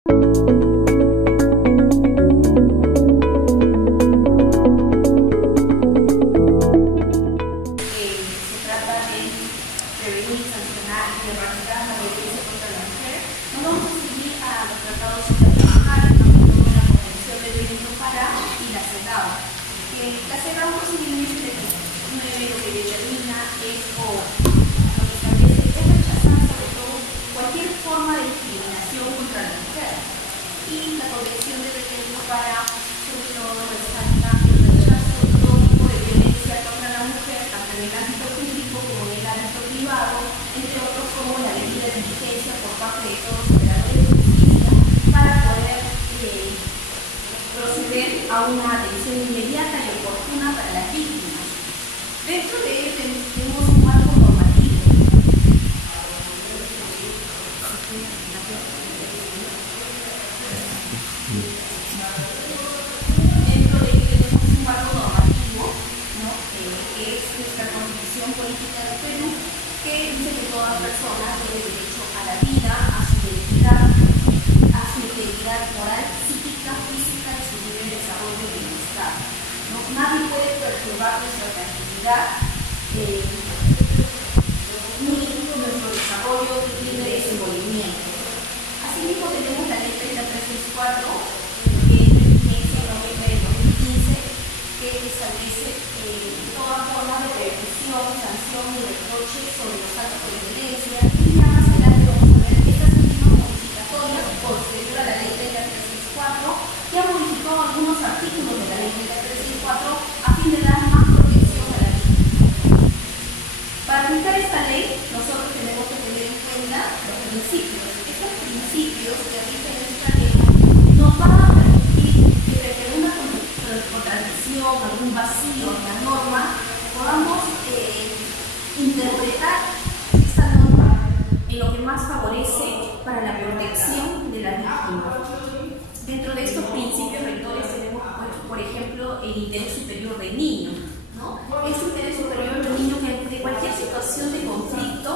prevenir, sancionar y erradicar la violencia contra la mujer, nos vamos a seguir a los tratados internacionales, como la Convención de Derechos para y la CEDAW. La CEDAW posiblemente lo que determina es o lo que establece es rechazar sobre todo cualquier forma de discriminación contra la mujer. Y la Convención de Derechos para sobre todo resalta el rechazo de todo tipo de violencia contra la mujer, tanto en el ámbito público como en el ámbito privado, entre otros como la debida diligencia por parte de todos los operadores de justicia para poder proceder a una atención inmediata y oportuna para las víctimas. Dentro de él tenemos un marco normativo. Dentro de él tenemos un marco normativo, ¿no? Que es nuestra Constitución Política del Perú, que dice que toda persona tiene derecho a la vida, a su integridad moral, psíquica, física y su libre desarrollo y bienestar, ¿no? Nadie puede perturbar nuestra tranquilidad ni nuestro desarrollo y libre desenvolvimiento. Asimismo tenemos la Ley 3364, que es de vigencia en noviembre de 2015, que establece toda forma de represión, sanción y reproche sobre los actos de violencia. Y ya más adelante vamos a ver estas últimas modificatorias posterior a la Ley 3364, que ha modificado algunos artículos de la Ley 3364 a fin de dar más protección a la víctima. Para aplicar esta ley, nosotros tenemos que tener en cuenta los principios. Estos principios que rigen esta ley nos van a permitir que frente a una contradicción, algún vacío en la norma, podamos interpretar esta norma en lo que más favorece para la protección de la víctima. Dentro de estos principios rectores tenemos, por ejemplo, el interés superior del niño, ¿no? Ese interés superior del niño que de cualquier situación de conflicto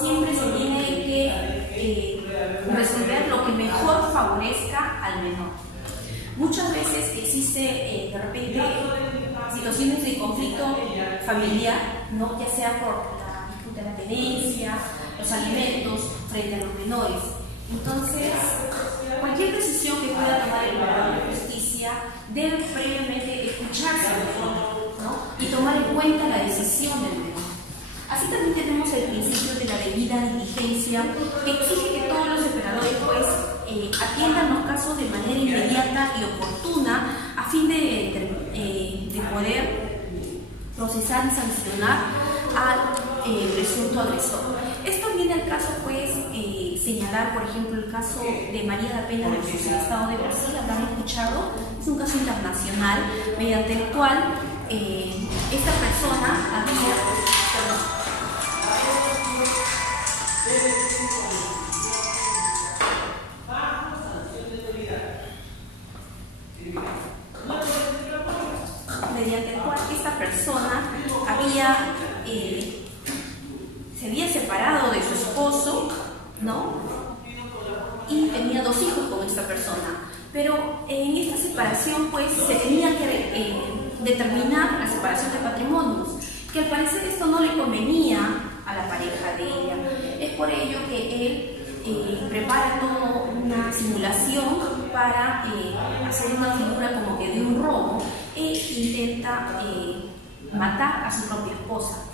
siempre se tiene que resolver lo que mejor favorezca al menor. Muchas veces existe de repente situaciones de conflicto familiar, ¿no? Ya sea por la disputa de la tenencia, los alimentos frente a los menores. Entonces, cualquier decisión que pueda tomar el operador de justicia debe previamente escucharse al menor, ¿no? Y tomar en cuenta la decisión del menor. Así también tenemos el principio de la debida diligencia, que exige que todos los operadores atiendan los casos de manera inmediata y oportuna a fin de poder procesar y sancionar al presunto agresor. Esto viene al caso, señalar, por ejemplo, el caso de María da Pena versus el Estado de Brasil. Habrán escuchado, es un caso internacional mediante el cual esta persona había mediante el cual esta persona se había separado de su esposo, ¿no? Y tenía 2 hijos con esta persona. Pero en esta separación se tenía que determinar la separación de patrimonios, que al parecer esto no le convenía a la pareja de ella. Es por ello que él prepara toda una simulación para hacer una figura como que de un robo e intenta matar a su propia esposa,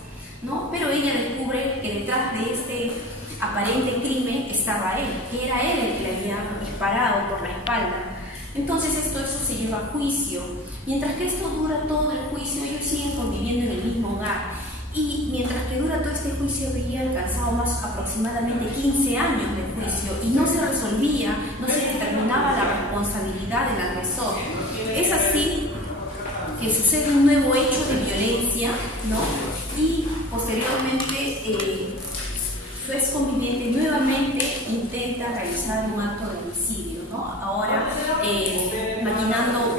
¿no? Pero ella descubre que detrás de este aparente crimen estaba él, que era él el que le había disparado por la espalda. Entonces eso se lleva a juicio. Mientras que esto dura todo el juicio, ellos siguen conviviendo en el mismo hogar. Y mientras que dura todo este juicio, había alcanzado más aproximadamente 15 años de juicio y no se resolvía, no se determinaba la responsabilidad del agresor. Es así que sucede un nuevo hecho de violencia, ¿no? Y posteriormente su ex conviviente nuevamente intenta realizar un acto de homicidio, ¿no? Ahora maquinando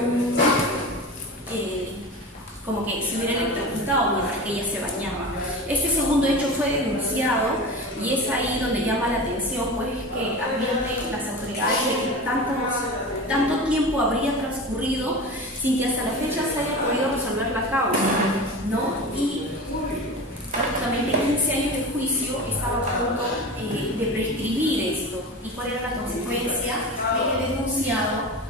como que se hubiera electrocutado mientras que ella se bañaba. Este segundo hecho fue denunciado y es ahí donde llama la atención, pues, que advierten las autoridades real de que tanto tiempo habría transcurrido sin que hasta la fecha se haya podido resolver la causa, ¿no? Y prácticamente 15 años de juicio estaba a punto de prescribir esto. ¿Y cuál era la consecuencia? De que el denunciado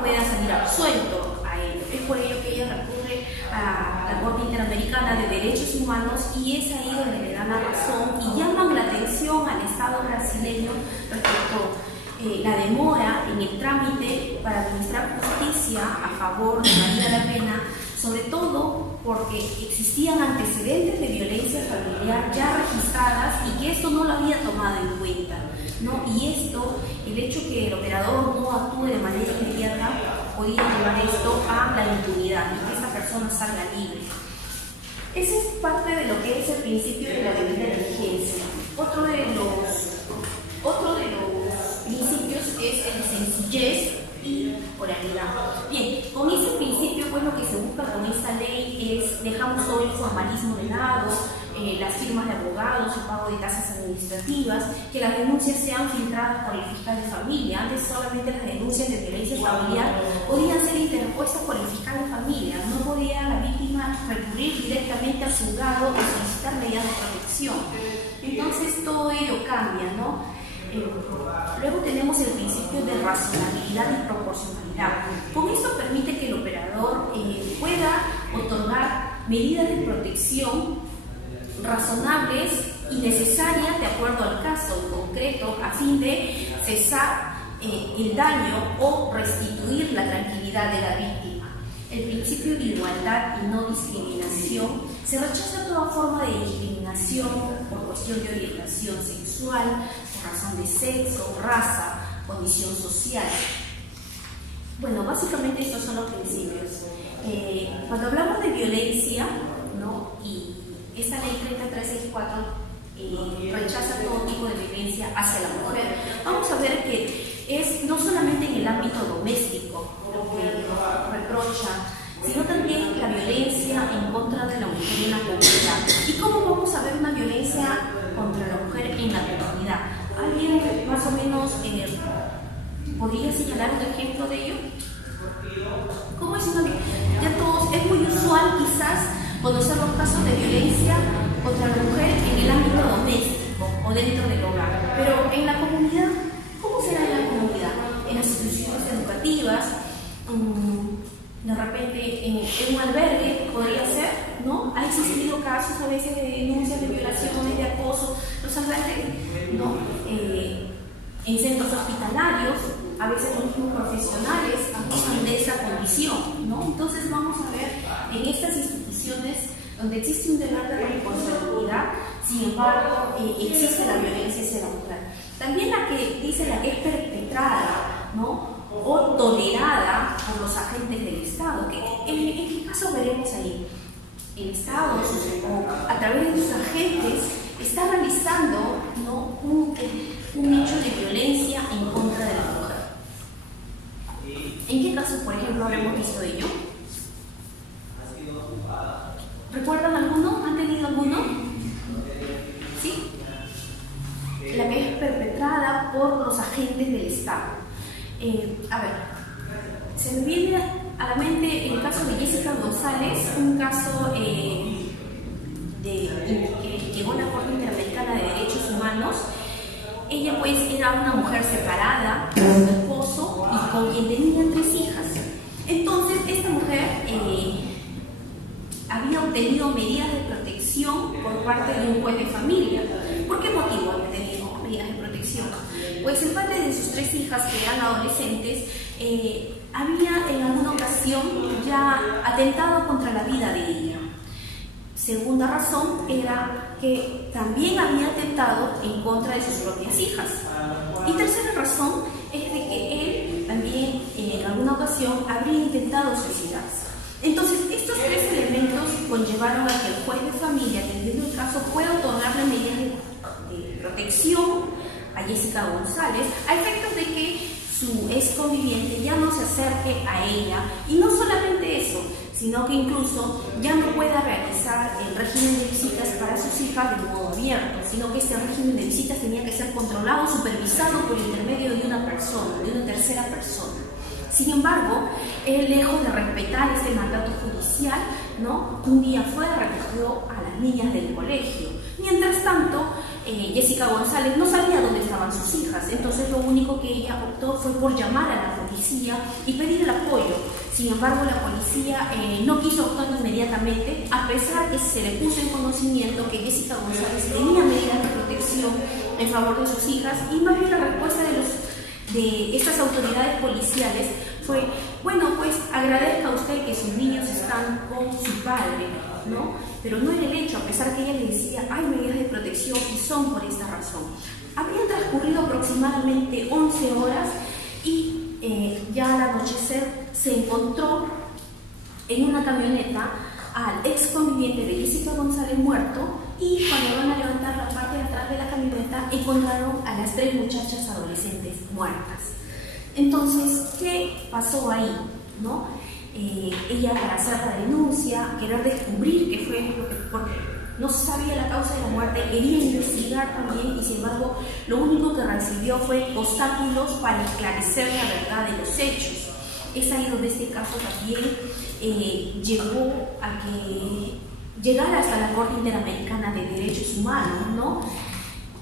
pueda salir absuelto a ello. Es por ello que ella recurre a la Corte Interamericana de Derechos Humanos y es ahí donde le dan la razón y llaman la atención al Estado brasileño respecto la demora en el trámite para administrar justicia a favor de María da Pena, sobre todo porque existían antecedentes de violencia familiar ya registradas y que esto no lo había tomado en cuenta, ¿no? Y esto, el hecho que el operador no actúe de manera inmediata, podía llevar esto a la impunidad y que esta persona salga libre. Ese es parte de lo que es el principio de la debida diligencia. Otro de los principios es el sencillez y oralidad. Bien, con este principio, pues lo que se busca con esta ley es dejamos todo el formalismo de lado, las firmas de abogados, el pago de tasas administrativas, que las denuncias sean filtradas por el fiscal de familia. Antes solamente las denuncias de violencia familiar podían ser interpuestas por el fiscal de familia, no podía la víctima recurrir directamente al juzgado o solicitar medidas de protección. Entonces todo ello cambia, ¿no? Luego tenemos el principio de razonabilidad y proporcionalidad. Con esto permite que el operador pueda otorgar medidas de protección razonables y necesarias de acuerdo al caso en concreto a fin de cesar el daño o restituir la tranquilidad de la víctima. El principio de igualdad y no discriminación: se rechaza toda forma de discriminación por cuestión de orientación sexual, por razón de sexo, raza, condición social. Bueno, básicamente estos son los principios. Cuando hablamos de violencia, ¿no? Y esta ley 3364 rechaza todo tipo de violencia hacia la mujer, vamos a ver que es no solamente en el ámbito doméstico lo que reprocha, sino también la violencia en contra de la mujer en la comunidad. ¿Y cómo vamos a ver una violencia contra la mujer en la comunidad? ¿Alguien más o menos podría señalar un ejemplo de ello? ¿Cómo es una violencia? Ya todos, es muy usual quizás conocer los casos de violencia contra la mujer en el ámbito doméstico o dentro del hogar, pero en la comunidad, ¿cómo será en la comunidad? En las instituciones educativas, de repente en un albergue podría ser, ¿no? Ha existido casos a veces de denuncias de violaciones, de acoso, los albergues, ¿no? En centros hospitalarios, a veces los mismos profesionales abusan de esa condición, ¿no? Entonces vamos a ver en estas instituciones donde existe un deber de responsabilidad, sin embargo, existe la violencia hacia la mujer. También la que dice la que es perpetrada, ¿no? O tolerada por los agentes del Estado. ¿En qué caso veremos ahí? El Estado o a través de sus agentes está realizando, ¿no? un hecho de violencia en contra de la mujer. ¿En qué casos, por ejemplo, habremos visto ello? ¿Recuerdan alguno? ¿Han tenido alguno? ¿Sí? La que es perpetrada por los agentes del Estado. A ver, se me viene a la mente el caso de Jessica González, un caso que llegó a la Corte Interamericana de Derechos Humanos. Ella pues era una mujer separada con su esposo y con quien tenía 3 hijas. Entonces esta mujer había obtenido medidas de protección por parte de un juez de familia. ¿Por qué motivo había tenido medidas de protección? Pues el padre de sus 3 hijas, que eran adolescentes, había en alguna ocasión ya atentado contra la vida de ella. Segunda razón era que también había atentado en contra de sus propias hijas. Y tercera razón es de que él también en alguna ocasión habría intentado suicidarse. Entonces, estos 3 elementos conllevaron a que el juez de familia, atendiendo el caso, pueda otorgarle medidas de protección a Jessica González, a efectos de que su ex conviviente ya no se acerque a ella. Y no solamente eso, sino que incluso ya no pueda realizar el régimen de visitas para sus hijas de modo abierto, sino que este régimen de visitas tenía que ser controlado, supervisado por intermedio de una persona, de una tercera persona. Sin embargo, él, lejos de respetar este mandato judicial, ¿no?, un día fue y recogió a las niñas del colegio. Mientras tanto, Jessica González no sabía dónde estaban sus hijas, entonces lo único que ella optó fue por llamar a la policía y pedir el apoyo. Sin embargo, la policía no quiso actuar inmediatamente, a pesar que se le puso en conocimiento que Jessica González tenía medidas de protección en favor de sus hijas, y más bien la respuesta de estas autoridades policiales fue: bueno, pues agradezca a usted que sus niños están con su padre, ¿no? Pero no era el hecho, a pesar que ella le decía: hay medidas de protección y son por esta razón. Habían transcurrido aproximadamente 11 horas y ya al anochecer se encontró en una camioneta al ex conviviente de Jessica González muerto, y cuando van a levantar la parte de atrás de la camioneta encontraron a las 3 muchachas adolescentes muertas. Entonces, ¿qué pasó ahí, no? Ella, para hacer la denuncia, querer descubrir qué fue lo que, porque no sabía la causa de la muerte, quería investigar también, y sin embargo lo único que recibió fue obstáculos para esclarecer la verdad de los hechos. Es ahí donde este caso también llevó a que llegara hasta la Corte Interamericana de Derechos Humanos, ¿no?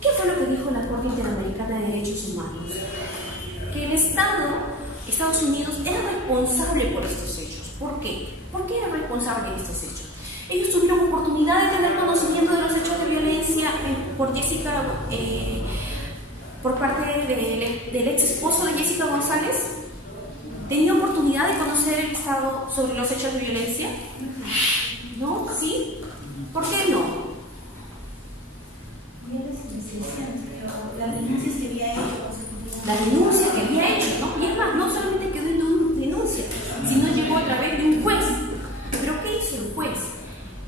¿Qué fue lo que dijo la Corte Interamericana de Derechos Humanos? Que el Estados Unidos era responsable por estos hechos. ¿Por qué? ¿Por qué era responsable de estos hechos? Ellos tuvieron oportunidad de tener conocimiento de los hechos de violencia por Jessica, por parte del ex esposo de Jessica González. ¿Tenía oportunidad de conocer el Estado sobre los hechos de violencia? ¿No? ¿Sí? ¿Por qué no? La denuncia que había hecho. La denuncia que había hecho, ¿no? Y es más, no solamente quedó en una denuncia, sino llegó a través de un juez. ¿Pero qué hizo el juez?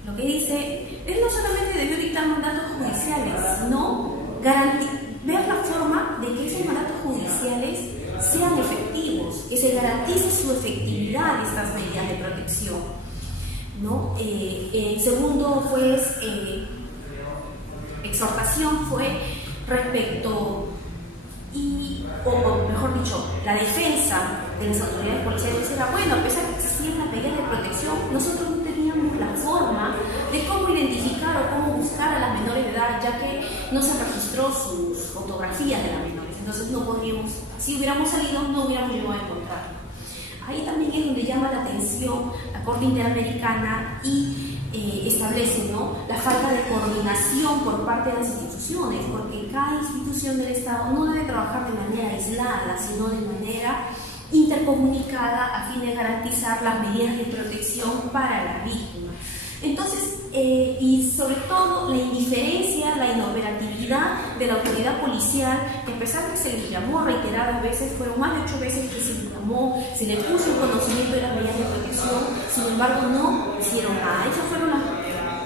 Lo que dice, él no solamente debió dictar mandatos judiciales, sino ver la forma de que esos mandatos judiciales sean efectivos, que se garantice su efectividad de estas medidas de protección, ¿no? El segundo exhortación fue respecto, o mejor dicho, la defensa de las autoridades policiales era: bueno, a pesar de que existían las medidas de protección, nosotros no teníamos la forma de cómo identificar o cómo buscar a las menores de edad, ya que no se registró sus fotografías de las menores. Entonces no podríamos, si hubiéramos salido, no hubiéramos llegado a encontrarlo. Ahí también es donde llama la atención la Corte Interamericana y establece, ¿no?, la falta de coordinación por parte de las instituciones, porque cada institución del Estado no debe trabajar de manera aislada, sino de manera intercomunicada a fin de garantizar las medidas de protección para las víctimas. Entonces, y sobre todo la indiferencia, la inoperatividad de la autoridad policial, que a pesar de que se les llamó reiteradas veces, fueron más de 8 veces que se les llamó, se les puso en conocimiento de las medidas de protección, sin embargo no hicieron nada. Esas fueron las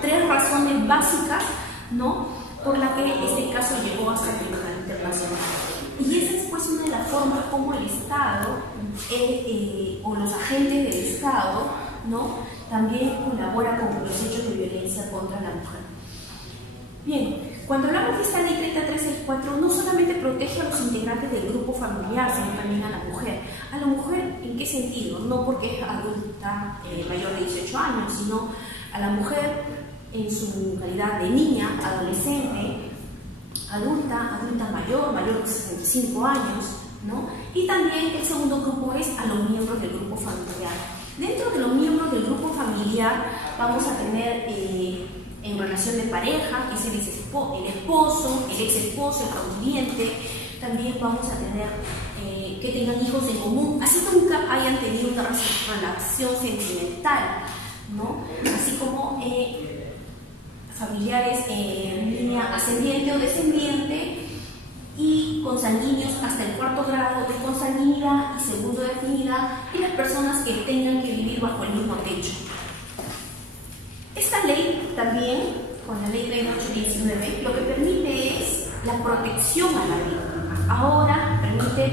3 razones básicas, ¿no?, por las que este caso llegó hasta el Tribunal Internacional. Y esa es pues una de las formas como el Estado o los agentes del Estado, ¿no?, también colabora con los hechos de violencia contra la mujer. Bien, cuando hablamos de esta ley 3364, no solamente protege a los integrantes del grupo familiar, sino también a la mujer. ¿A la mujer en qué sentido? No porque es adulta mayor de 18 años, sino a la mujer en su calidad de niña, adolescente, adulta mayor de 65 años, ¿no? Y también el segundo grupo es a los miembros del grupo familiar. Dentro de los miembros del grupo familiar vamos a tener en relación de pareja, que es el esposo, el ex esposo, el conviviente. También vamos a tener que tengan hijos en común, así nunca hayan tenido una relación sentimental, ¿no? Así como familiares en línea ascendiente o descendiente, y consanguíneos hasta el 4º grado de consanguinidad y 2º de afinidad, y las personas que tengan que vivir bajo el mismo techo. Esta ley también, con la ley 3819, lo que permite es la protección a la víctima. Ahora permite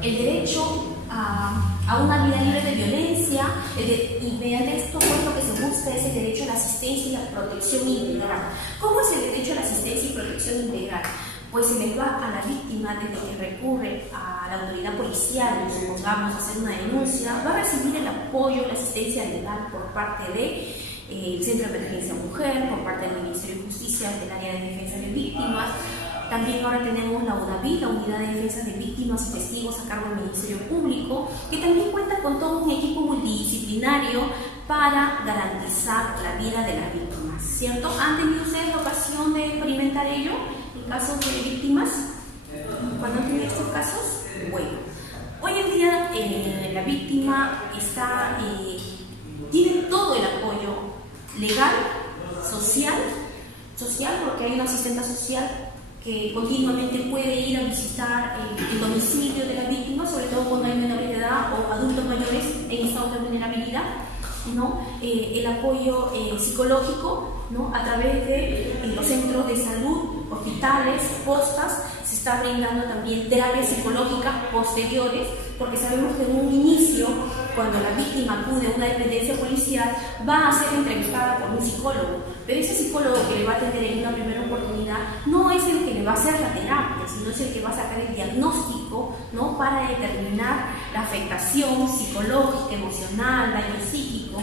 el derecho a una vida libre de violencia, y mediante esto pues lo que se busca es el derecho a la asistencia y la protección integral. ¿Cómo es el derecho a la asistencia y protección integral? Pues se le va a la víctima desde que recurre a la autoridad policial, supongamos hacer una denuncia, va a recibir el apoyo, la asistencia legal por parte del Centro de Emergencia Mujer, por parte del Ministerio de Justicia, del Área de Defensa de Víctimas. También ahora tenemos la UDAVI, la Unidad de Defensa de Víctimas y Testigos a cargo del Ministerio Público, que también cuenta con todo un equipo multidisciplinario para garantizar la vida de las víctimas, ¿cierto? ¿Han tenido ustedes la ocasión de experimentar ello en casos de víctimas? ¿Cuándo han tenido estos casos? Bueno, hoy en día la víctima tiene todo el apoyo legal, social porque hay una asistente social que continuamente puede ir a visitar el domicilio de la víctima, sobre todo cuando hay menores de edad o adultos mayores en estado de vulnerabilidad, ¿no? El apoyo psicológico, ¿no? A través de los centros de salud, hospitales, postas, se está brindando también terapias psicológicas posteriores, porque sabemos que en un inicio, cuando la víctima acude a una dependencia policial, va a ser entrevistada por un psicólogo, pero ese psicólogo que le va a atender en una primera oportunidad no es el que le va a hacer la terapia, sino es el que va a sacar el diagnóstico, ¿no? Para determinar la afectación psicológica, emocional, daño psíquico.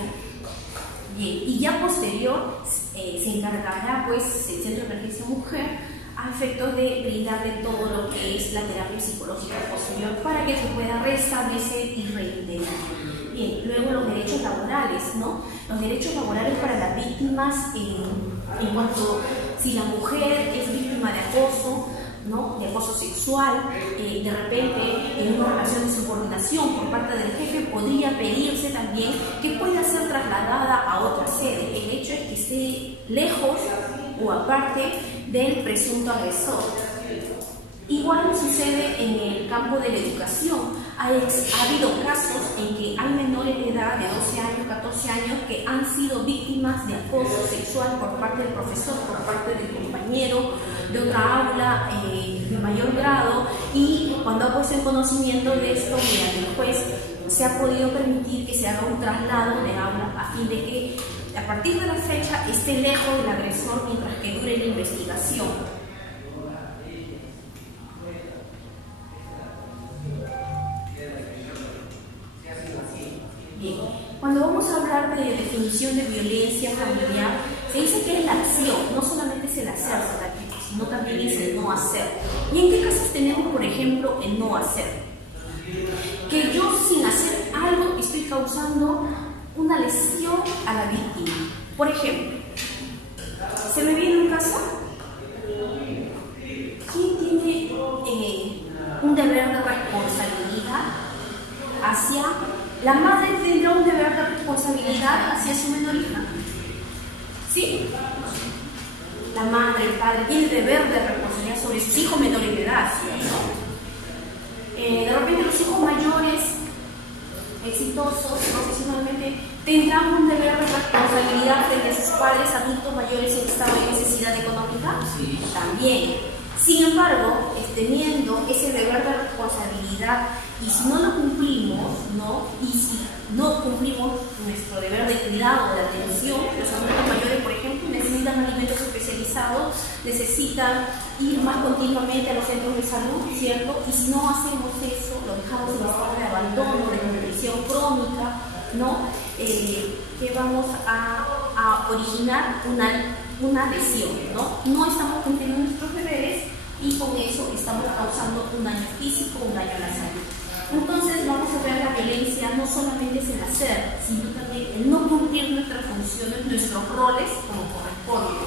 Bien, y ya posterior se encargará pues el Centro de Emergencia Mujer a efectos de brindarle todo lo que es la terapia psicológica posterior para que se pueda restablecer y reintegrar. Bien, luego los derechos laborales, ¿no? Los derechos laborales para las víctimas en cuanto si la mujer es víctima de acoso, ¿no? De acoso sexual, de repente en una relación de subordinación por parte del jefe, podría pedirse también que pueda ser trasladada a otra sede. El hecho es que esté lejos o aparte del presunto agresor. Igual sucede en el campo de la educación. Ha habido casos en que hay menores de edad de 12 años, 14 años que han sido víctimas de acoso sexual por parte del profesor, por parte del compañero de otra aula de mayor grado, y cuando ha puesto en conocimiento de esto, mediante el juez se ha podido permitir que se haga un traslado de aula a fin de que a partir de la fecha esté lejos del agresor mientras que dure la investigación. Bien, cuando vamos a hablar de definición de violencia familiar, se dice que es la acción, no solamente es el hacer, sino también es el no hacer. ¿Y en qué casos tenemos, por ejemplo, el no hacer? Que yo sin hacer algo estoy causando una lesión a la víctima. Por ejemplo, ¿se me viene un caso? ¿Quién tiene un deber de responsabilidad hacia... ¿La madre tendrá un deber de responsabilidad hacia su menor hija? Sí. La madre, el padre, tiene deber de responsabilidad sobre sus hijos menores de edad, ¿no? De repente los hijos mayores, exitosos profesionalmente, tendrán un deber de responsabilidad frente a sus padres adultos mayores en estado de necesidad económica. Sí. También. Sin embargo, teniendo ese deber de responsabilidad, y si no lo cumplimos, ¿no? Y si no cumplimos nuestro deber de cuidado, de atención, los adultos mayores, por ejemplo, necesitan alimentos especializados, necesitan ir más continuamente a los centros de salud, ¿cierto? Y si no hacemos eso, lo dejamos en estado de abandono, de nutrición crónica, ¿no? Que vamos a originar una lesión, ¿no? No estamos cumpliendo nuestros deberes y con eso estamos causando un daño físico, un daño a la salud. Entonces vamos a ver la violencia no solamente es el hacer, sino también el no cumplir nuestras funciones, nuestros roles como corresponde.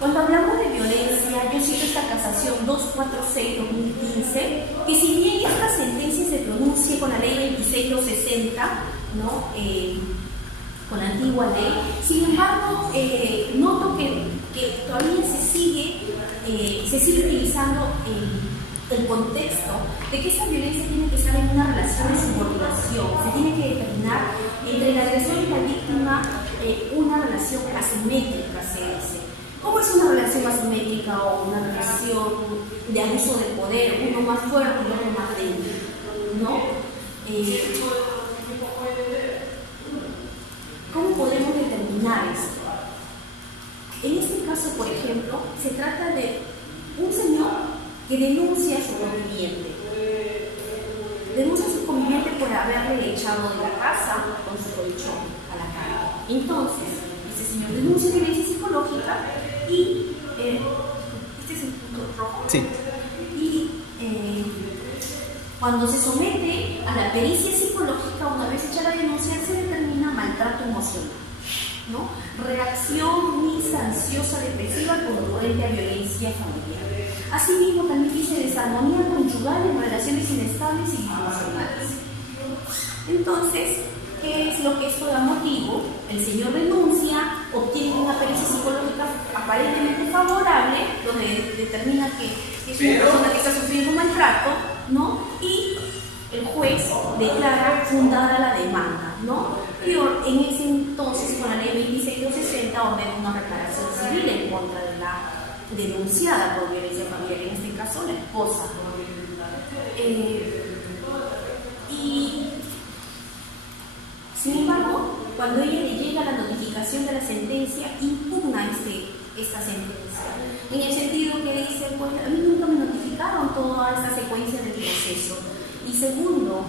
Cuando hablamos de violencia, yo cito esta casación 246-2015, que si bien esta sentencia se pronuncia con la ley 26260, ¿no? Con la antigua ley, sin embargo, noto que todavía se sigue utilizando el contexto de que esta violencia tiene que estar en una relación de subordinación, se tiene que determinar entre el agresor y la víctima una relación asimétrica, se dice. ¿Cómo es una relación asimétrica o una relación de abuso de poder, uno más fuerte y otro más débil? ¿no? ¿Cómo podemos determinar esto? En este caso, por ejemplo, se trata de un señor que denuncia a su conviviente. Denuncia a su conviviente por haberle echado de la casa con su colchón a la calle. Entonces, este señor denuncia violencia psicológica y este es el punto rojo. Sí. Y cuando se somete a la pericia psicológica, una vez hecha la denuncia, se determina maltrato emocional, ¿no? Reacción mixta, ansiosa, depresiva, concurrente a violencia familiar. Asimismo, también dice desarmonía conyugal en relaciones inestables y disfuncionales. Entonces, ¿qué es lo que esto da motivo? El señor denuncia, obtiene una pericia psicológica aparentemente favorable, donde determina que es una persona que está sufriendo maltrato, ¿no? Y el juez declara fundada la demanda, ¿no? Y en ese entonces, con la ley 26260, ordena una reparación civil en contra de la denunciada por violencia familiar, en este caso la esposa. Y sin embargo, cuando ella le llega la notificación de la sentencia, impugna esta sentencia, en el sentido que dice, pues a mí nunca me notificaron toda esta secuencia del proceso. Y segundo,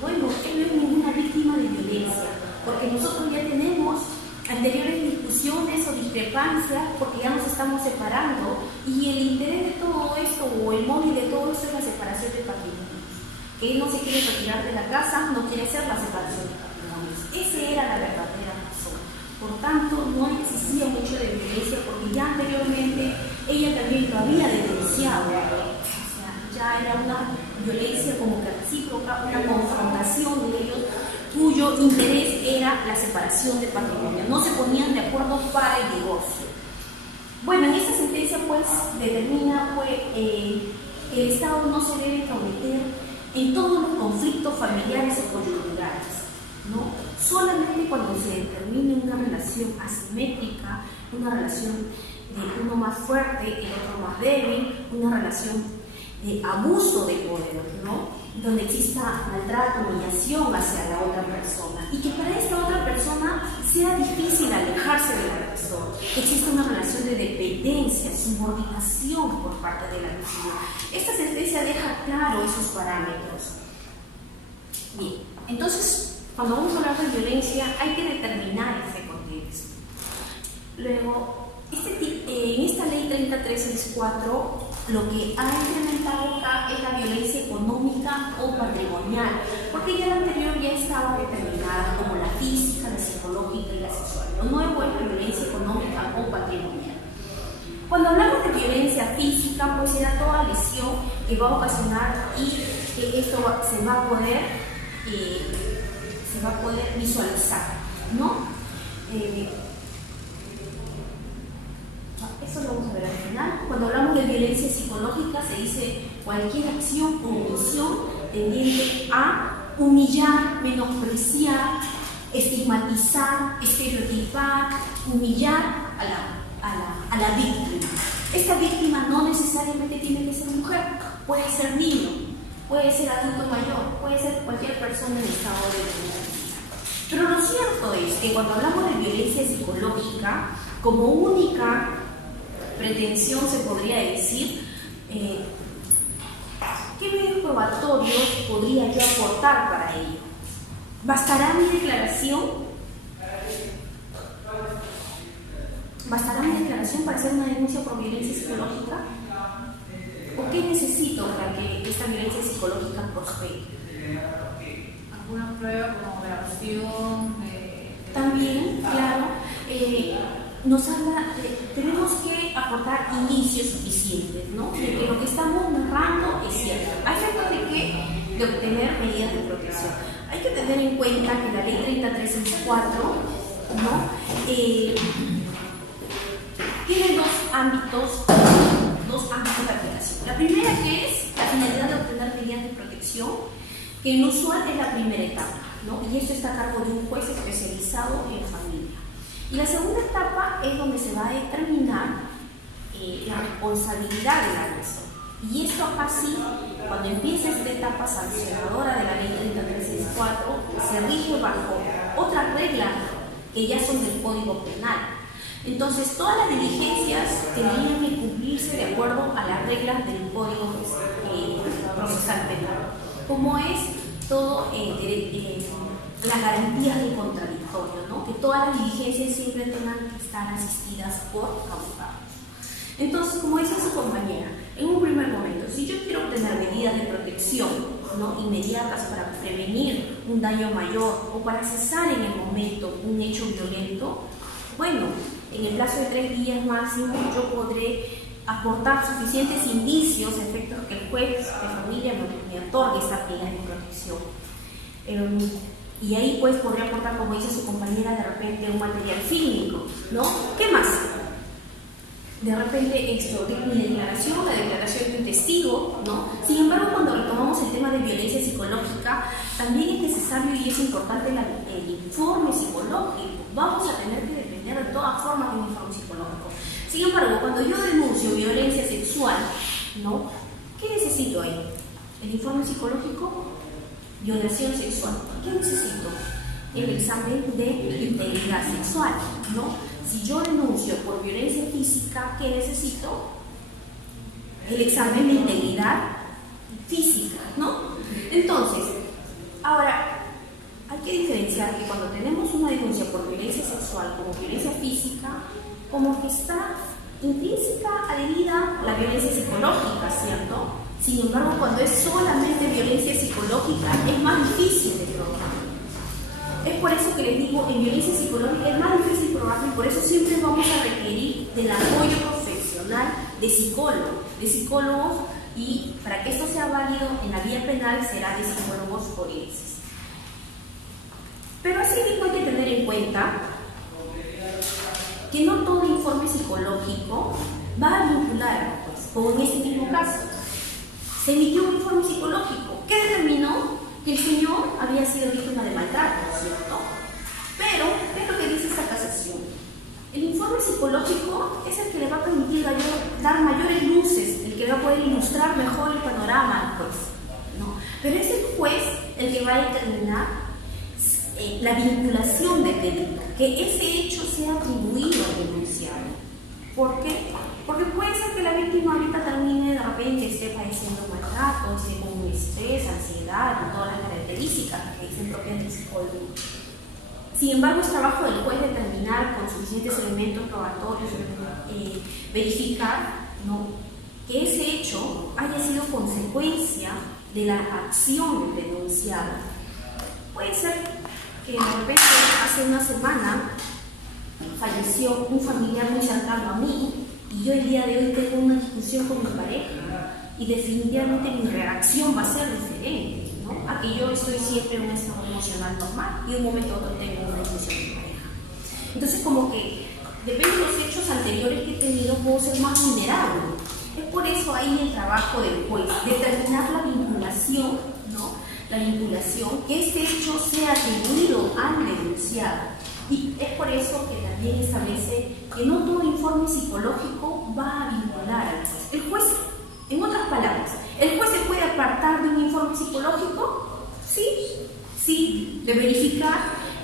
bueno, él no es ninguna víctima de violencia, porque nosotros ya tenemos anteriores discusiones o discrepancias, porque ya nos estamos separando, y el interés de todo esto, o el móvil de todo esto, es la separación de patrimonios. Que él no se quiere retirar de la casa, no quiere hacer la separación de patrimonios. Esa era la verdadera razón. Por tanto, no existía mucho de violencia, porque ya anteriormente ella también lo había denunciado. O sea, ya era una violencia como que recíproca, una confrontación de ellos, cuyo interés era la separación de patrimonio. No se ponían de acuerdo para el divorcio. Bueno, en esta sentencia pues determina que el Estado no se debe intrometer en todos los conflictos familiares o conyugales, ¿no? Solamente cuando se determine una relación asimétrica, una relación de uno más fuerte, el otro más débil, una relación de abuso de poder, ¿no? Donde exista maltrato, humillación hacia la otra persona, y que para esta otra persona sea difícil alejarse del agresor. Existe una relación de dependencia, subordinación por parte de la víctima. Esta sentencia deja claro esos parámetros. Bien, entonces, cuando vamos a hablar de violencia, hay que determinar ese contexto. Luego, en esta ley 30.364, lo que ha implementado acá es la violencia económica o patrimonial, porque ya la anterior ya estaba determinada como la física, la psicológica y la sexual. Lo nuevo es la violencia económica o patrimonial. Cuando hablamos de violencia física, pues será toda lesión que va a ocasionar y que esto se va a poder visualizar, ¿no? Eso lo vamos a ver al final. Cuando hablamos de violencia psicológica, se dice cualquier acción o omisión tendiente a humillar, menospreciar, estigmatizar, estereotipar, humillar a la víctima. Esta víctima no necesariamente tiene que ser mujer, puede ser niño, puede ser adulto mayor, puede ser cualquier persona en estado de violencia. Pero lo cierto es que cuando hablamos de violencia psicológica, como única pretensión se podría decir, ¿qué medios probatorios podría yo aportar para ello? ¿Bastará mi declaración? ¿Bastará mi declaración para hacer una denuncia por violencia psicológica? ¿O qué necesito para que esta violencia psicológica prospere? ¿Alguna prueba como grabación? También, claro, nos habla tenemos que aportar indicios suficientes, ¿no? De que lo que estamos narrando es cierto. ¿A efectos de qué? De obtener medidas de protección. Hay que tener en cuenta que la ley 30.364, ¿no? Tiene dos ámbitos de aplicación. La primera, que es la finalidad de obtener medidas de protección, que en usual es la primera etapa, ¿no? Y esto está a cargo de un juez especializado en familia. Y la segunda etapa es donde se va a determinar la responsabilidad del agresor, Y esto acá sí, cuando empieza esta etapa sancionadora de la ley 3364, se rige bajo otras reglas que ya son del Código Penal. Entonces, todas las diligencias tenían que cumplirse de acuerdo a las reglas del Código Procesal Penal, como es todo las garantías del contradictorio, ¿no? Que todas las diligencias siempre tengan que estar asistidas por abogados. Entonces, como dice su compañera, en un primer momento, si yo quiero obtener medidas de protección, ¿no?, inmediatas para prevenir un daño mayor o para cesar en el momento un hecho violento, bueno, en el plazo de 3 días máximo yo podré aportar suficientes indicios, efectos que el juez de familia me otorgue esa medida de protección. Y ahí pues podría aportar, como dice su compañera, de repente un material fílmico, ¿no? ¿Qué más? De repente mi declaración, la declaración de un testigo, ¿no? Sin embargo, cuando retomamos el tema de violencia psicológica, también es necesario y es importante el informe psicológico. Vamos a tener que depender de todas formas de un informe psicológico. Sin embargo, cuando yo denuncio violencia sexual, ¿no?, ¿qué necesito ahí? El informe psicológico, violación sexual. ¿Qué necesito? El examen de integridad sexual, ¿no? Si yo denuncio por violencia física, ¿qué necesito? El examen de integridad física, ¿no? Entonces, ahora, hay que diferenciar que cuando tenemos una denuncia por violencia sexual como violencia física, como que está intrínseca, adherida a la violencia psicológica, ¿cierto? Sin embargo, cuando es solamente violencia psicológica, es más difícil de probar. Es por eso que les digo, en violencia psicológica es más difícil probarlo y por eso siempre vamos a requerir del apoyo profesional de psicólogos, y para que esto sea válido en la vía penal será de psicólogos forenses. Pero así mismo hay que tener en cuenta que no todo informe psicológico va a vincular, pues, como en este mismo caso. Se emitió un informe psicológico que determinó que el señor había sido víctima de maltrato, ¿cierto? Pero, ¿qué es lo que dice esta casación? El informe psicológico es el que le va a permitir dar mayores luces, el que va a poder ilustrar mejor el panorama, pues, ¿no? Pero es el juez el que va a determinar la vinculación del delito, que ese hecho sea atribuido al denunciado. ¿Por qué? Porque puede ser que la víctima ahorita termine, de repente esté padeciendo maltrato, esté con un estrés, ansiedad y todas las características que dicen propias del psicólogo. Sin embargo, es trabajo del juez determinar con suficientes elementos probatorios, verificar, ¿no?, que ese hecho haya sido consecuencia de la acción del denunciado. Puede ser que de repente hace una semana falleció un familiar muy cercano a mí y yo el día de hoy tengo una discusión con mi pareja y definitivamente mi reacción va a ser diferente, ¿no?, a que yo estoy siempre en un estado emocional normal y de un momento a otro tengo una discusión con mi pareja. Entonces, como que depende de los hechos anteriores que he tenido, puedo ser más vulnerable. Es por eso ahí el trabajo del juez, determinar la vinculación, ¿no?, la vinculación, que este hecho sea atribuido al denunciado. Y es por eso que también establece que no todo informe psicológico va a vincular al juez. El juez, en otras palabras, ¿el juez se puede apartar de un informe psicológico? Sí, de verificar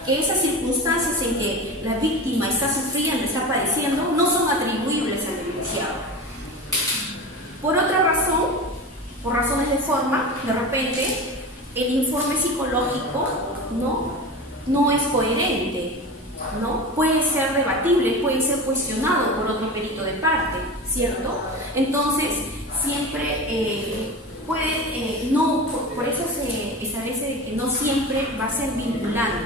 que esas circunstancias en que la víctima está sufriendo, está padeciendo, no son atribuibles al denunciado. Por otra razón, por razones de forma, de repente, el informe psicológico no es coherente, ¿no? Puede ser debatible, puede ser cuestionado por otro perito de parte, ¿cierto? Entonces, siempre por eso se establece que no siempre va a ser vinculante,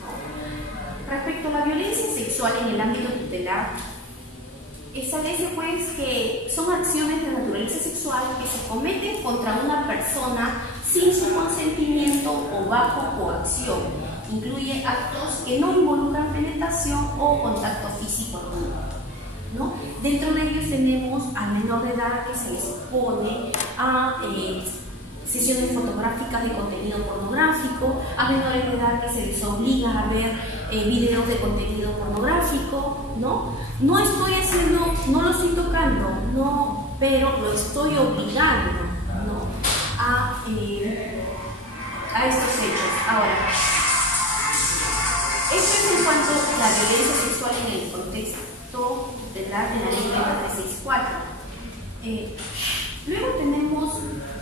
¿no? Respecto a la violencia sexual en el ámbito tutelar, establece pues que son acciones de naturaleza sexual que se cometen contra una persona sin su consentimiento o bajo coacción. Incluye actos que no involucran penetración o contacto físico alguno, ¿no? Dentro de ellos tenemos al menor de edad que se expone a sesiones fotográficas de contenido pornográfico, a menores de edad que se les obliga a ver videos de contenido pornográfico, ¿no? No lo estoy tocando, no pero lo estoy obligando, ¿no?, a estos hechos. Ahora, esto es en cuanto a la violencia sexual en el contexto de la ley 364. Luego tenemos,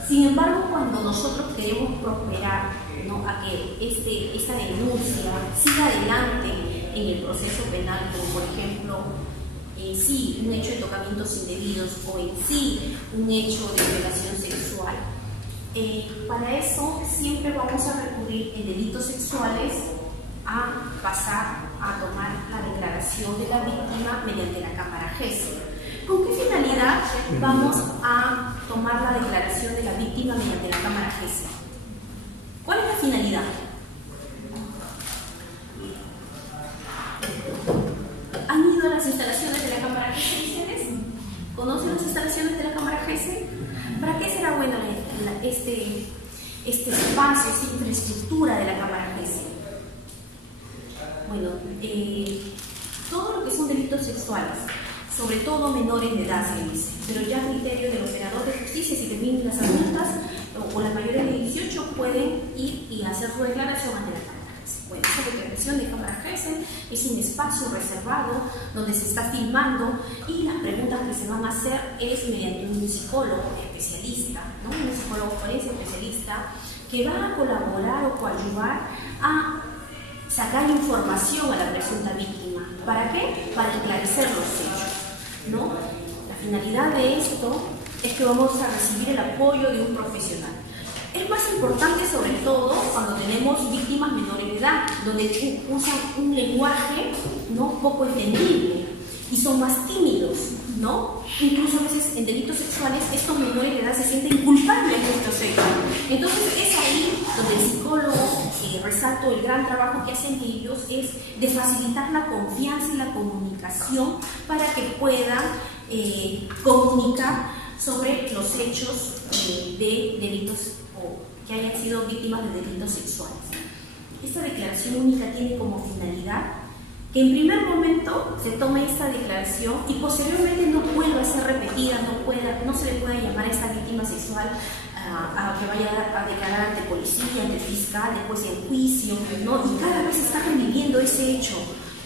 sin embargo, cuando nosotros queremos prosperar, ¿no?, a que esta denuncia siga adelante en el proceso penal, como por ejemplo, sí, un hecho de tocamientos indebidos o en sí un hecho de violación sexual, para eso siempre vamos a recurrir en delitos sexuales a pasar a tomar la declaración de la víctima mediante la cámara GESE. ¿Con qué finalidad vamos a tomar la declaración de la víctima mediante la cámara GESE? ¿Cuál es la finalidad? ¿Han ido a las instalaciones de la cámara GESE ustedes? ¿Conocen las instalaciones de la cámara GESE? ¿Para qué será bueno este espacio, esta infraestructura de la cámara GESE? Bueno, todo lo que son delitos sexuales, sobre todo menores de edad, se dice, pero ya a criterio del operador de justicia, si terminan las adultas o las mayores de 18, pueden ir y hacer su declaración ante la cámara GESE. Bueno, esa declaración de cámara GESE es un espacio reservado donde se está filmando y las preguntas que se van a hacer es mediante un psicólogo especialista, ¿no?, un psicólogo forense especialista que va a colaborar o coadyuvar a sacar información a la presunta víctima. ¿Para qué? Para esclarecer los hechos, ¿no? La finalidad de esto es que vamos a recibir el apoyo de un profesional. Es más importante sobre todo cuando tenemos víctimas menores de edad, donde usan un lenguaje, ¿no?, poco entendible y son más tímidos, ¿no? Incluso a veces en delitos sexuales estos menores de edad se sienten culpables de estos hechos. Entonces es ahí donde el psicólogo, resalto el gran trabajo que hacen ellos, es de facilitar la confianza y la comunicación para que puedan comunicar sobre los hechos de delitos o que hayan sido víctimas de delitos sexuales. Esta declaración única tiene como finalidad que en primer momento se tome esta declaración y posteriormente no vuelva a ser repetida, no se le pueda llamar a esta víctima sexual a que vaya a declarar ante policía, ante fiscal, después en juicio, ¿no? Y cada vez se está reviviendo ese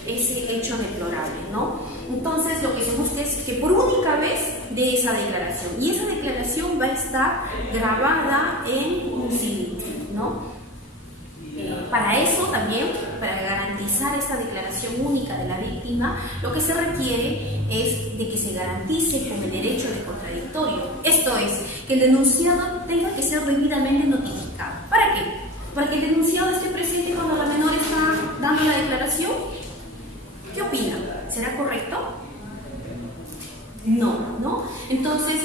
hecho deplorable, ¿no? Entonces lo que se busca es que por única vez de esa declaración, y esa declaración va a estar grabada en un CD, ¿no? Para eso también, para garantizar esta declaración única de la víctima, lo que se requiere es de que se garantice con el derecho de contradictorio. Esto es, que el denunciado tenga que ser debidamente notificado. ¿Para qué? Para que el denunciado esté presente cuando la menor está dando la declaración. ¿Qué opina? ¿Será correcto? No, ¿no? Entonces,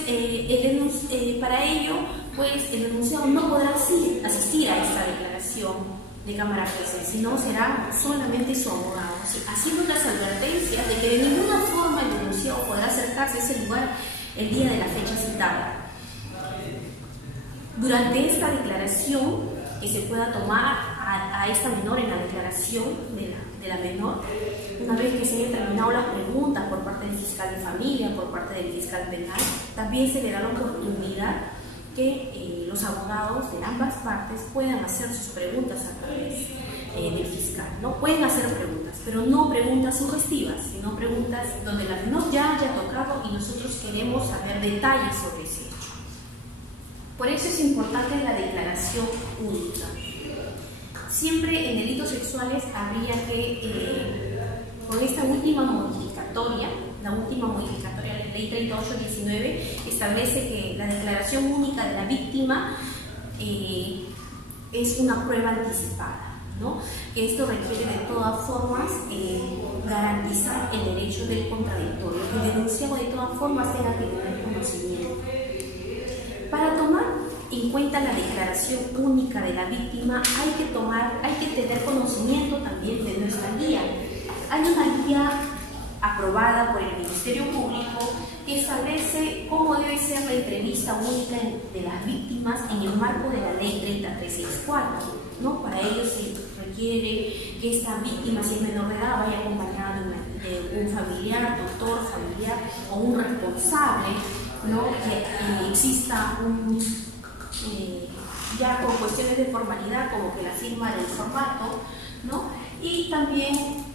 para ello, pues el denunciado no podrá asistir a esta declaración de cámara GESE, sino será solamente su abogado, haciendo las advertencias de que de ninguna forma el denunciado podrá acercarse a ese lugar el día de la fecha citada. Durante esta declaración que se pueda tomar a esta menor en la declaración de la menor, una vez que se hayan terminado las preguntas por parte del fiscal de familia, por parte del fiscal penal, también se le da la oportunidad que los abogados de ambas partes puedan hacer sus preguntas a través del fiscal, ¿no? Pueden hacer preguntas, pero no preguntas sugestivas, sino preguntas donde la menor ya haya tocado y nosotros queremos saber detalles sobre ese hecho. Por eso es importante la declaración única. Siempre en delitos sexuales habría que, con esta última modificatoria, la última modificatoria de la ley 3819 establece que la declaración única de la víctima es una prueba anticipada, ¿no? Que esto requiere de todas formas garantizar el derecho del contradictorio, que el denunciado de todas formas tenga que tener conocimiento. Para tomar en cuenta la declaración única de la víctima hay que tener conocimiento también de nuestra guía. Hay una guía aprobada por el Ministerio Público que establece cómo debe ser la entrevista única de las víctimas en el marco de la ley 30364, ¿no? Para ello se requiere que esta víctima, si es menor de edad, vaya acompañada de un familiar, tutor, familiar o un responsable ¿no? Que exista ya con cuestiones de formalidad, como que la firma del formato, ¿no? Y también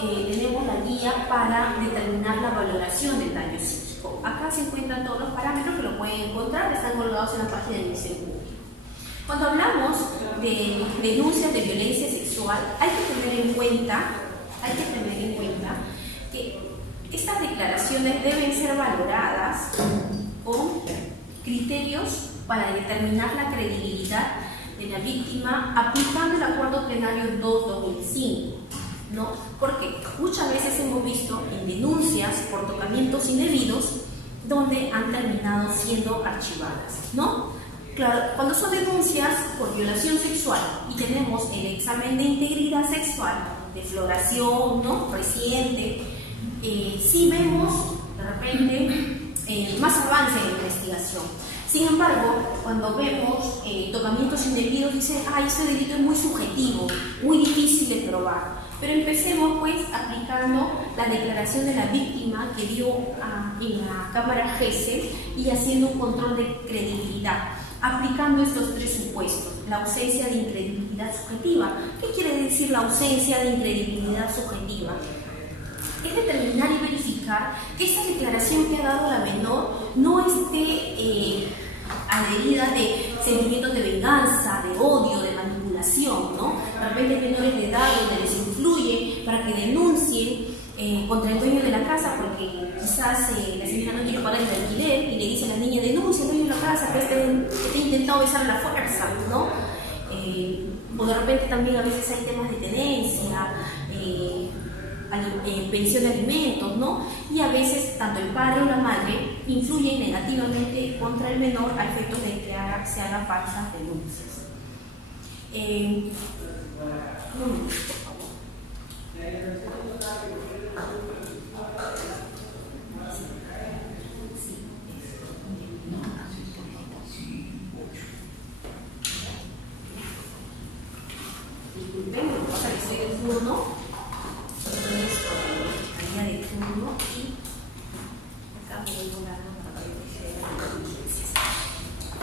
tenemos la guía para determinar la valoración del daño psíquico. Acá se encuentran todos los parámetros que lo pueden encontrar, están colgados en la página del Ministerio Público. Cuando hablamos de denuncias de violencia sexual, hay que tener en cuenta que estas declaraciones deben ser valoradas con criterios para determinar la credibilidad de la víctima aplicando el Acuerdo Plenario 2/2005, ¿no? Porque muchas veces hemos visto en denuncias por tocamientos indebidos donde han terminado siendo archivadas, ¿no? Claro, cuando son denuncias por violación sexual y tenemos el examen de integridad sexual, de floración, ¿no? Reciente, sí vemos de repente más avance en la investigación. Sin embargo, cuando vemos tocamientos indebidos, dicen, este delito es muy subjetivo, muy difícil de probar. Pero empecemos pues aplicando la declaración de la víctima que dio en la Cámara GESEL y haciendo un control de credibilidad, aplicando estos tres supuestos. La ausencia de incredibilidad subjetiva. ¿Qué quiere decir la ausencia de incredibilidad subjetiva? Es determinar y verificar que esta declaración que ha dado la menor no esté adherida de sentimientos de venganza, de odio, de manipulación, ¿no? De repente menores de edad donde les influye para que denuncien contra el dueño de la casa porque quizás la señora no quiere pagar el alquiler y le dice a la niña, denuncia al dueño de la casa que te ha intentado besar a la fuerza, ¿no? O de repente también a veces hay temas de tenencia, pensión de alimentos, ¿no? Y a veces tanto el padre o la madre influyen negativamente contra el menor a efectos de que se hagan falsas denuncias. Un momento, por favor. Disculpen, lo que pasa es que estoy en turno. De turno y acá me voy volando para que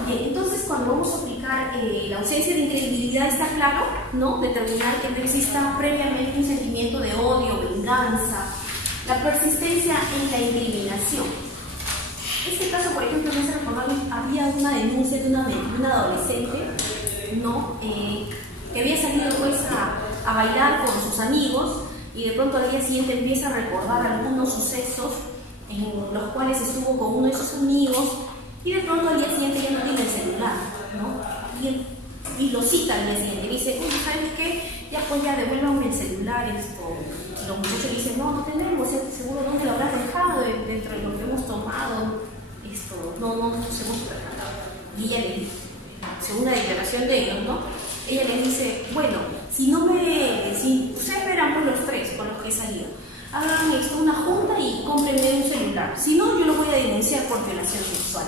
bien, entonces cuando vamos a aplicar la ausencia de incredibilidad está claro, ¿no? Determinar que no exista previamente un sentimiento de odio, venganza, la persistencia en la incriminación. Este caso, por ejemplo, no se recordaba, había una denuncia de una adolescente, ¿no? Que había salido pues a bailar con sus amigos y de pronto al día siguiente empieza a recordar algunos sucesos en los cuales estuvo con uno de sus amigos y de pronto al día siguiente ya no tiene el celular, ¿no? Y lo cita al día siguiente y dice, ¿sabes qué? Ya pues ya devuélvame el celular. Los muchachos dicen, no tenemos, seguro dónde lo habrás dejado dentro de lo que hemos tomado, no nos hemos percatado. Y ella le dice, según la declaración de ellos, ¿no? Ella les dice, bueno, si ustedes verán por los tres con los que he salido, hagan una junta y cómprenme un celular, si no yo lo voy a denunciar por violación sexual.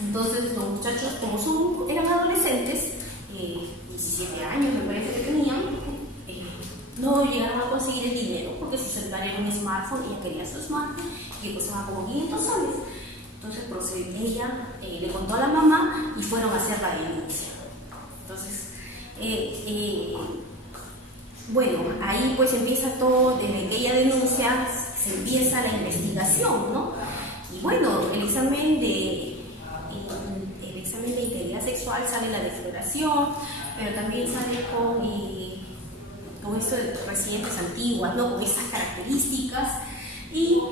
Entonces los muchachos, como eran adolescentes, 17 años me parece que tenían, no llegaron a conseguir el dinero porque su celular era un smartphone y ella quería su smartphone que costaba como 500 soles. Entonces ella le contó a la mamá y fueron a hacer la denuncia. Entonces, bueno, ahí pues empieza todo, desde que ella denuncia se empieza la investigación, ¿no? Y bueno, el examen de integridad sexual sale la defloración, pero también sale con esto de residentes antiguas, ¿no? Con esas características, y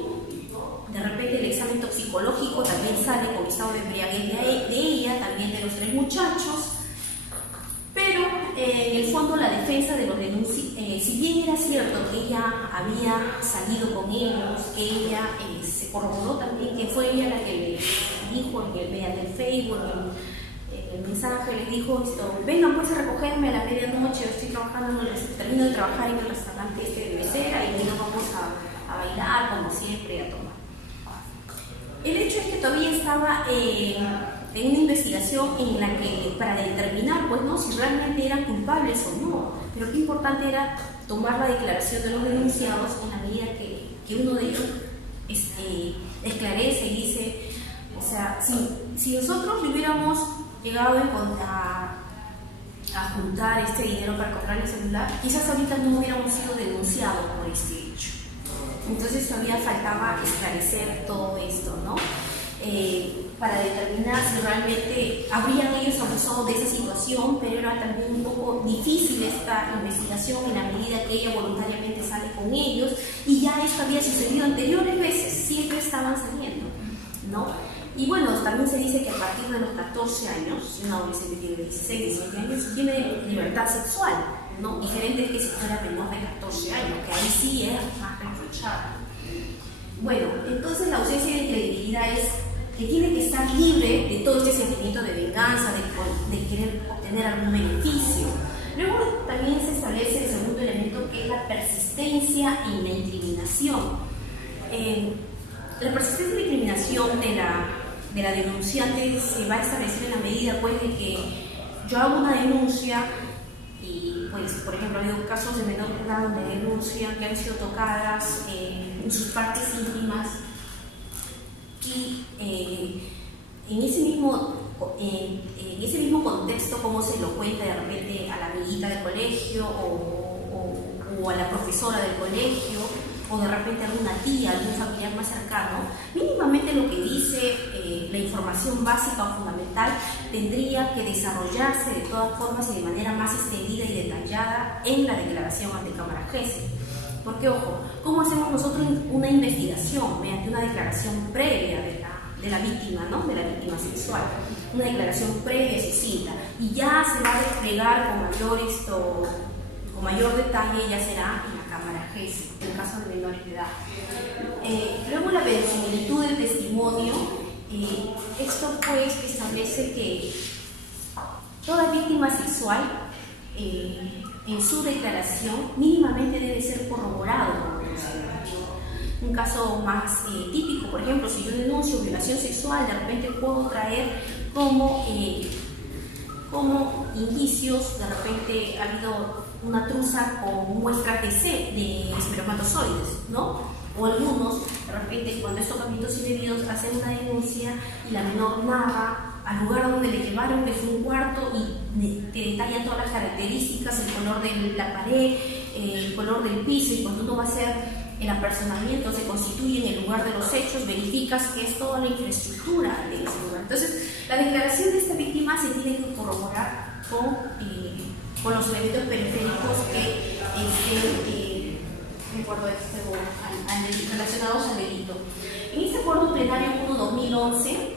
de repente el examen toxicológico también sale con estado de embriaguez de ella, también de los tres muchachos. Pero en el fondo la defensa de los denunciantes, si bien era cierto que ella había salido con ellos, que ella se corroboró también que fue ella la que le dijo mediante el Facebook, el mensaje, les dijo vengan pues a recogerme a la medianoche, estoy trabajando, termino de trabajar en el restaurante de mesera y luego vamos a bailar como siempre, a tomar. El hecho es que todavía estaba en una investigación en la que, para determinar pues, ¿no? si realmente eran culpables o no, pero qué importante era tomar la declaración de los denunciados en la medida que uno de ellos esclarece y dice, o sea, si nosotros hubiéramos llegado a juntar este dinero para comprar el celular, quizás ahorita no hubiéramos sido denunciados por este hecho. Entonces todavía faltaba esclarecer todo esto, ¿no? Para determinar si realmente habrían ellos abusado de esa situación, pero era también un poco difícil esta investigación en la medida que ella voluntariamente sale con ellos, y ya esto había sucedido anteriores veces, siempre estaban saliendo, ¿no? Y bueno, también se dice que a partir de los 14 años, si un adolescente tiene 16, 17 años, tiene libertad sexual, ¿no? Diferente es que si fuera menor de 14 años, que ahí sí era más reprochable. Bueno, entonces la ausencia de credibilidad es que tiene que estar libre de todo este sentimiento de venganza, de querer obtener algún beneficio. Luego también se establece el segundo elemento, que es la persistencia en la incriminación. La persistencia en la incriminación de la denunciante se va a establecer en la medida, pues, de que yo hago una denuncia y, pues, por ejemplo, ha habido casos de menor edad donde denuncian que han sido tocadas en sus partes íntimas, y en ese mismo contexto, cómo se lo cuenta de repente a la amiguita del colegio o a la profesora del colegio, o de repente a alguna tía, algún familiar más cercano, mínimamente lo que dice la información básica o fundamental tendría que desarrollarse de todas formas y de manera más extendida y detallada en la declaración ante Cámara Gesell. Porque, ojo, ¿cómo hacemos nosotros una investigación? Mediante una declaración previa de la víctima, ¿no? De la víctima sexual. Una declaración previa y sucinta. Y ya se va a desplegar con mayor detalle, ya será en la Cámara Gesell, en el caso de menores de edad. Luego la verosimilitud del testimonio. Esto, pues, establece que toda víctima sexual en su declaración mínimamente debe ser corroborado por el testigo. Un caso más típico, por ejemplo, si yo denuncio violación sexual, de repente puedo traer como indicios, de repente ha habido una truza con muestras de espermatozoides, ¿no? O algunos, de repente, cuando estos tocamientos indebidos, hacen una denuncia y la menor narra al lugar donde le llevaron, que fue un cuarto, y te detallan todas las características, el color de la pared, el color del piso, y cuando uno va a hacer el apersonamiento, se constituye en el lugar de los hechos, verificas que es toda la infraestructura de ese lugar. Entonces, la declaración de esta víctima se tiene que corroborar con los elementos periféricos que estén relacionados al delito. En este acuerdo plenario 1/2011,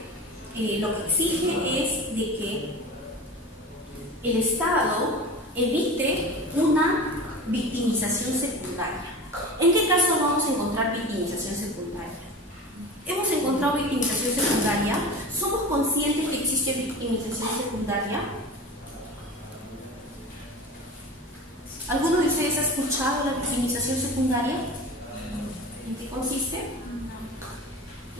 lo que exige es de que el Estado evite una victimización secundaria. ¿En qué caso vamos a encontrar victimización secundaria? ¿Hemos encontrado victimización secundaria? ¿Somos conscientes que existe victimización secundaria? ¿Alguno de ustedes ha escuchado la victimización secundaria? ¿En qué consiste?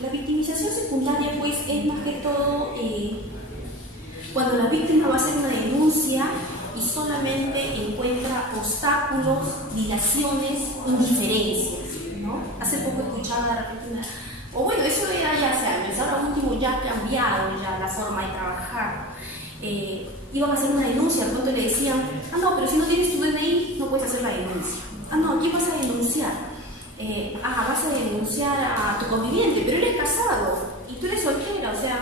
La victimización secundaria, pues, es más que todo cuando la víctima va a hacer una denuncia y solamente encuentra obstáculos, dilaciones, indiferencias, ¿no? Hace poco escuchaba de repente o bueno, eso era ya hace años, ahora último ya ha cambiado ya la forma de trabajar. Iban a hacer una denuncia, al punto le decían, no, pero si no tienes tu DNI, no puedes hacer la denuncia. No, ¿quién vas a denunciar? Vas a denunciar a tu conviviente, pero eres casado y tú eres soltera, o sea,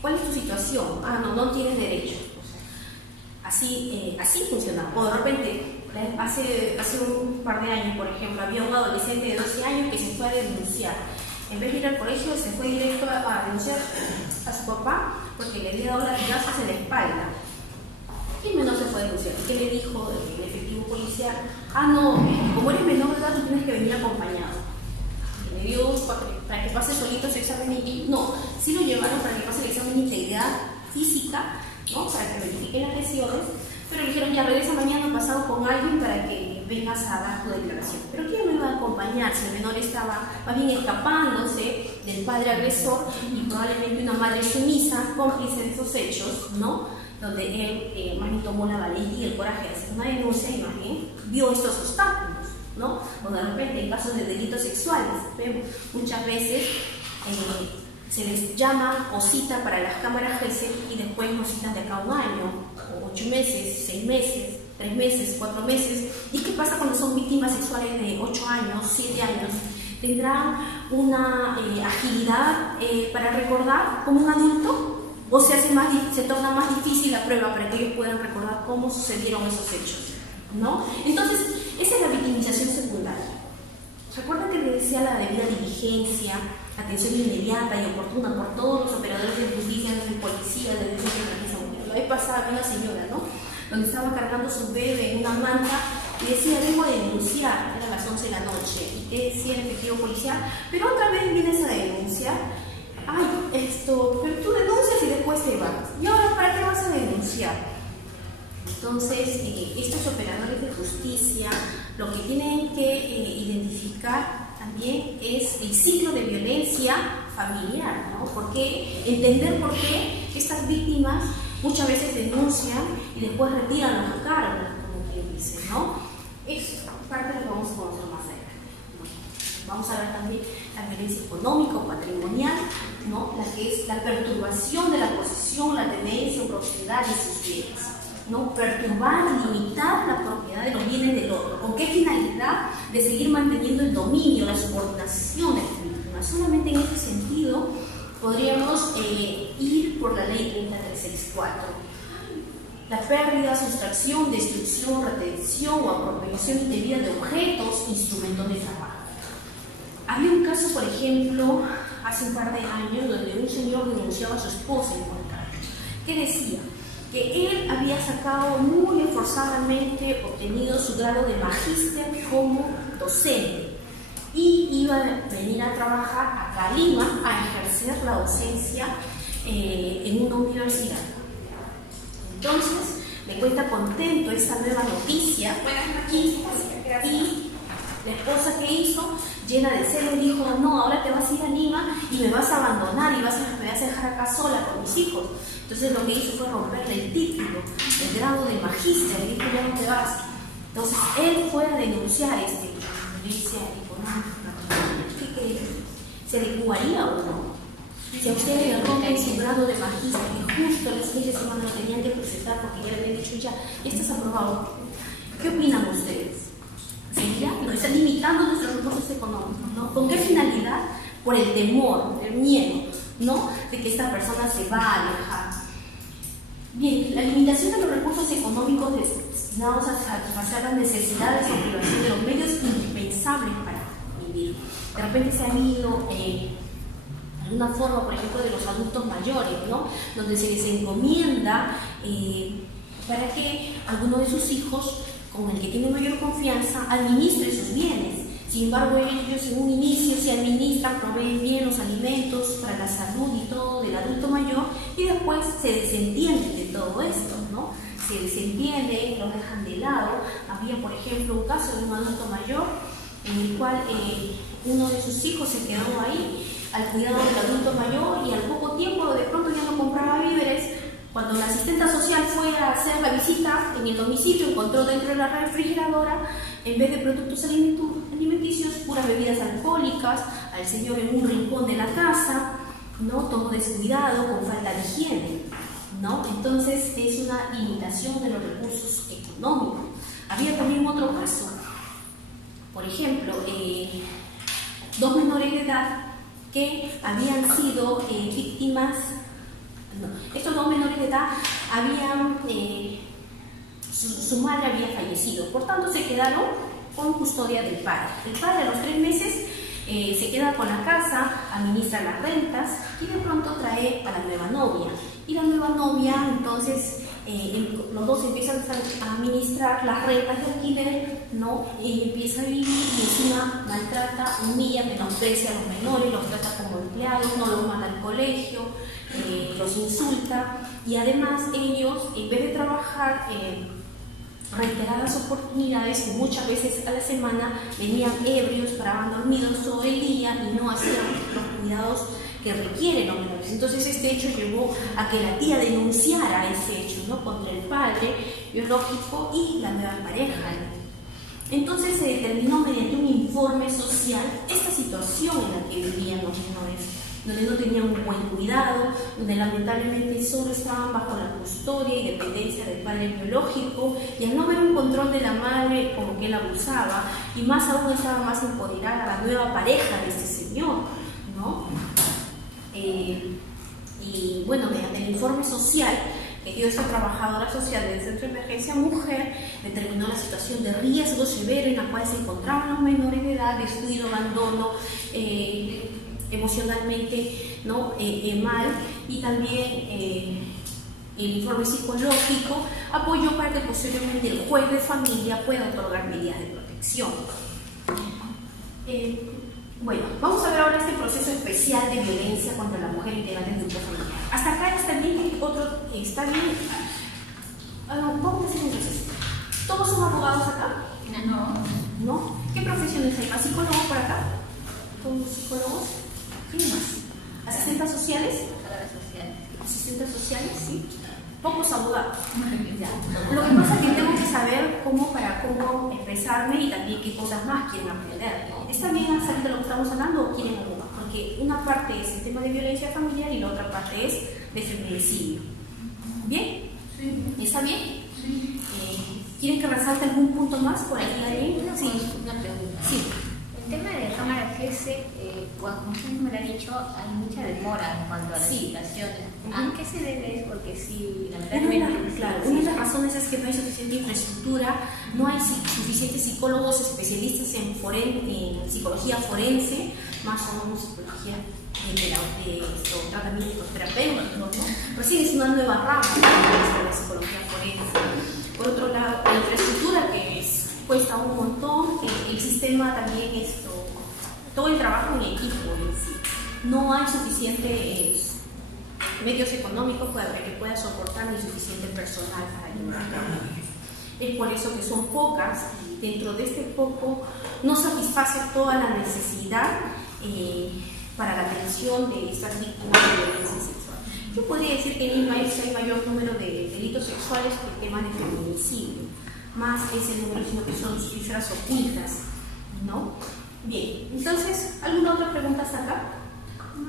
¿cuál es tu situación? No tienes derecho. Así funciona. O de repente, hace un par de años, por ejemplo, había un adolescente de 12 años que se fue a denunciar. En vez de ir al colegio, se fue directo a denunciar a su papá porque le había dado latigazos en la espalda. Y menor se fue a denunciar. ¿Qué le dijo el efectivo policial? No, como eres menor de edad, tú tienes que venir acompañado. Y le dio para que pase solito ese examen. No, sí lo llevaron para que pase el examen de integridad física, ¿no? Para que verifiquen las lesiones. Pero le dijeron, ya regresa mañana pasado con alguien para que vengas a dar tu declaración. Pero ¿quién me iba a acompañar si el menor estaba más bien escapándose del padre agresor y probablemente una madre sumisa, cómplice de esos hechos, ¿no? Donde él más bien tomó la valentía y el coraje de hacer una denuncia y más bien vio estos obstáculos. ¿no? O de repente en casos de delitos sexuales, vemos muchas veces se les llama o cita para las cámaras GESEL y después nos citan de acá a un año, o 8 meses, 6 meses, 3 meses, 4 meses. ¿Y qué pasa cuando son víctimas sexuales de 8 años, 7 años? ¿Tendrán una agilidad para recordar como un adulto? ¿O se torna más difícil la prueba para que ellos puedan recordar cómo sucedieron esos hechos, ¿no? Entonces, esa es la victimización secundaria. Recuerda que les decía la debida diligencia, atención inmediata y oportuna por todos los operadores de justicia, desde policía, desde el la vez pasada había una señora, ¿no?, donde estaba cargando su bebé en una manta y decía, vengo a denunciar, eran las 11 de la noche, y te decía el efectivo policial, pero otra vez vienes a denunciar. Ay, pero tú denuncias y después te vas. ¿Y ahora para qué vas a denunciar? Entonces, estos operadores de justicia lo que tienen que identificar también es el ciclo de violencia familiar, ¿no? Entender por qué estas víctimas muchas veces denuncian y después retiran los cargos, como quien dice, ¿no? Es parte de lo que vamos a conocer más adelante. Vamos a ver también la violencia económica o patrimonial, ¿no?, la que es la perturbación de la posesión, la tenencia o propiedad de sus bienes, ¿no? Perturbar, limitar la propiedad de los bienes del otro. ¿Con qué finalidad? De seguir manteniendo el dominio, la subordinación de la víctima. Solamente en ese sentido podríamos ir por la ley 30364. La pérdida, sustracción, destrucción, retención o apropiación indebida de objetos, instrumentos de trabajo. Había un caso, por ejemplo, hace un par de años, donde un señor denunciaba a su esposa en Huancayo, que decía que él había sacado muy esforzadamente, obtenido su grado de magíster como docente y iba a venir a trabajar acá a Lima a ejercer la docencia en una universidad. Entonces, me cuenta contento esta nueva noticia y la esposa que hizo, llena de celos, dijo, no, ahora te vas a ir a Lima y me vas a abandonar y me vas a dejar acá sola con mis hijos. Entonces lo que hizo fue romperle el título, el grado de magíster, le dijo, ya no te vas. Entonces él fue a denunciar violencia económica. ¿Qué creen? ¿Se adecuaría o no? Si a ustedes le rompen su grado de magíster y justo las fines de semana lo tenían que presentar porque ya le habían dicho ya estás aprobado, ¿qué opinan ustedes? ¿Sería? Nos están limitando nuestros recursos económicos, ¿no? ¿Con qué finalidad? Por el temor, el miedo, ¿no?, de que esta persona se va a alejar. Bien, la limitación de los recursos económicos destinados a satisfacer las necesidades o privación de los medios indispensables para vivir. De repente se han ido alguna forma, por ejemplo, de los adultos mayores, ¿no?, donde se les encomienda para que alguno de sus hijos, con el que tiene mayor confianza, administre sus bienes. Sin embargo, ellos en un inicio se administran, proveen bien los alimentos para la salud y todo del adulto mayor y después se desentienden de todo esto, ¿no? Se desentienden, los dejan de lado. Había, por ejemplo, un caso de un adulto mayor en el cual uno de sus hijos se quedó ahí al cuidado del adulto mayor y al poco tiempo de pronto ya no compraba víveres. Cuando la asistenta social fue a hacer la visita en el domicilio, encontró dentro de la refrigeradora, en vez de productos alimenticios, puras bebidas alcohólicas, al señor en un rincón de la casa, ¿no?, todo descuidado, con falta de higiene, ¿no? Entonces es una limitación de los recursos económicos. Había también otro caso, por ejemplo, 2 menores de edad que habían sido víctimas. Estos 2 menores de edad habían, su madre había fallecido, por tanto se quedaron con custodia del padre. El padre a los 3 meses se queda con la casa, administra las rentas y de pronto trae a la nueva novia. Y la nueva novia, entonces, los dos empiezan a administrar las rentas de alquiler, ¿no? Y empieza a vivir y encima maltrata, humilla, menosprecia a los menores, los trata como empleados, no los manda al colegio, los insulta y además ellos, en vez de trabajar reiteradas oportunidades, muchas veces a la semana, venían ebrios, paraban dormidos todo el día y no hacían los cuidados que requieren los menores. Entonces este hecho llevó a que la tía denunciara ese hecho, ¿no?, contra el padre biológico y la nueva pareja. Entonces se determinó mediante un informe social esta situación en la que vivían los menores, donde no tenían un buen cuidado, donde lamentablemente solo estaban bajo la custodia y dependencia del padre biológico, y al no haber un control de la madre, como que él abusaba, y más aún estaba más empoderada la nueva pareja de este señor, ¿no? Y bueno, mediante el informe social que dio esta trabajadora social del Centro de Emergencia Mujer, determinó la situación de riesgo severo en la cual se encontraban los menores de edad, descuido, abandono, emocionalmente, ¿no? Mal, y también el informe psicológico apoyó para que posteriormente el juez de familia pueda otorgar medidas de protección. Bueno, vamos a ver ahora este proceso especial de violencia contra la mujer integrante del grupo familiar. Hasta acá está bien, está bien. Vamos a hacer un proceso. ¿Todos son abogados acá? No. ¿No? ¿Qué profesiones hay? ¿Más psicólogos por acá? ¿Todos psicólogos? ¿Quién más? ¿Asistentes sociales? Asistentes sociales, sí. Pocos abogados. Ya. Lo que pasa es que tengo que saber cómo expresarme y también qué cosas más quieren aprender. ¿Está bien saber de lo que estamos hablando o quieren algo más? Porque una parte es el tema de violencia familiar y la otra parte es de feminicidio. ¿Bien? Sí. ¿Está bien? Sí. ¿Quieren que resalte algún punto más por ahí alguien? Sí, una pregunta. Sí. El tema de cámara GESE, como usted me lo ha dicho, hay mucha demora en cuanto a las citaciones. ¿A qué se debe? Es porque sí, lamentablemente. Una de las razones es que no hay suficiente infraestructura, no hay suficientes psicólogos especialistas en psicología forense, más o menos psicología de tratamientos terapéuticos, ¿no? Recién es una nueva rama de la psicología forense. Por otro lado, la infraestructura que cuesta un montón, el sistema también todo el trabajo en equipo en sí. No hay suficientes medios económicos para que pueda soportar ni suficiente personal para llevar a cabo. Es por eso que son pocas, y dentro de este poco no satisface toda la necesidad para la atención de estas víctimas de violencia sexual. Yo podría decir que en Lima hay mayor número de delitos sexuales que el tema de feminicidio, más ese número, sino que son cifras ocultas, ¿no? Bien, entonces, ¿alguna otra pregunta hasta acá?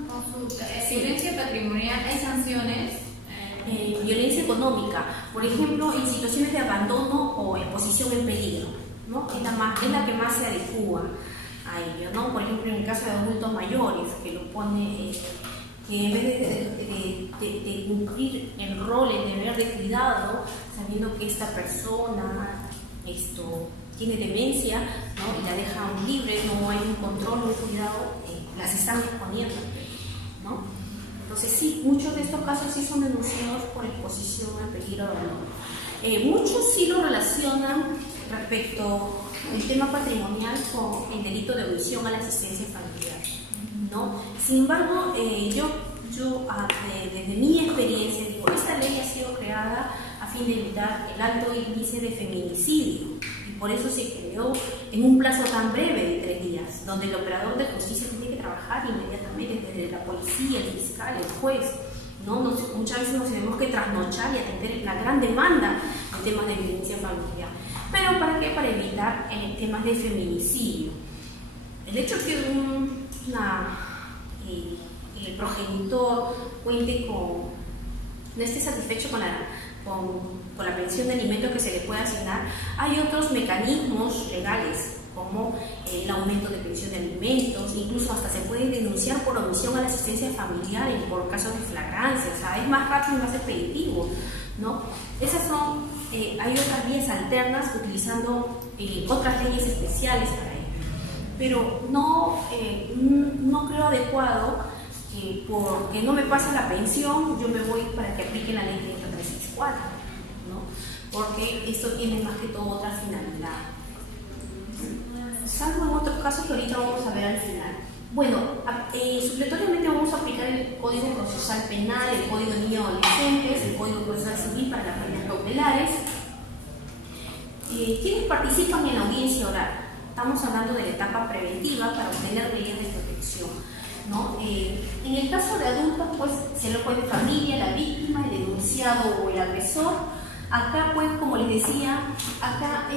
Consulta. ¿Violencia patrimonial hay sanciones? Violencia económica, por ejemplo, en situaciones de abandono o exposición en peligro, ¿no? Es la que más se adecua a ello, ¿no? Por ejemplo, en el caso de adultos mayores, que lo pone, que en vez de cumplir el rol, el deber de cuidado, sabiendo que esta persona tiene demencia, ¿no? Y la dejan libre, no hay un control, un cuidado, las están exponiendo, ¿no? Entonces sí, muchos de estos casos sí son denunciados por exposición al peligro de abandono. Muchos sí lo relacionan respecto al tema patrimonial con el delito de omisión a la asistencia familiar, ¿no? Sin embargo, yo desde mi experiencia digo, esta ley ha sido creada a fin de evitar el alto índice de feminicidio, y por eso se creó en un plazo tan breve de 3 días, donde el operador de justicia tiene que trabajar inmediatamente, desde la policía, el fiscal, el juez, ¿no? Muchas veces nos tenemos que trasnochar y atender la gran demanda de temas de violencia familiar. ¿Pero para qué? Para evitar temas de feminicidio. El hecho que el progenitor no esté satisfecho con la pensión de alimentos que se le puede asignar, hay otros mecanismos legales como el aumento de pensión de alimentos, incluso hasta se puede denunciar por omisión a la asistencia familiar por casos de flagrancia, o sea, es más rápido y más expeditivo, ¿no? Esas son, hay otras vías alternas utilizando otras leyes especiales para ello, pero no creo adecuado que porque no me pasa la pensión, yo me voy para que aplique la ley 364, ¿no? Porque esto tiene más que todo otra finalidad. Salvo en otros casos que ahorita vamos a ver al final. Bueno, supletoriamente vamos a aplicar el Código Procesal Penal, el Código de Niños y Adolescentes, el Código Procesal Civil para las medidas cautelares. ¿Quiénes participan en la audiencia oral? Estamos hablando de la etapa preventiva para obtener medidas de protección, ¿no? En el caso de adultos, pues se lo puede familia, la víctima, el denunciado o el agresor, Acá, pues, como les decía, acá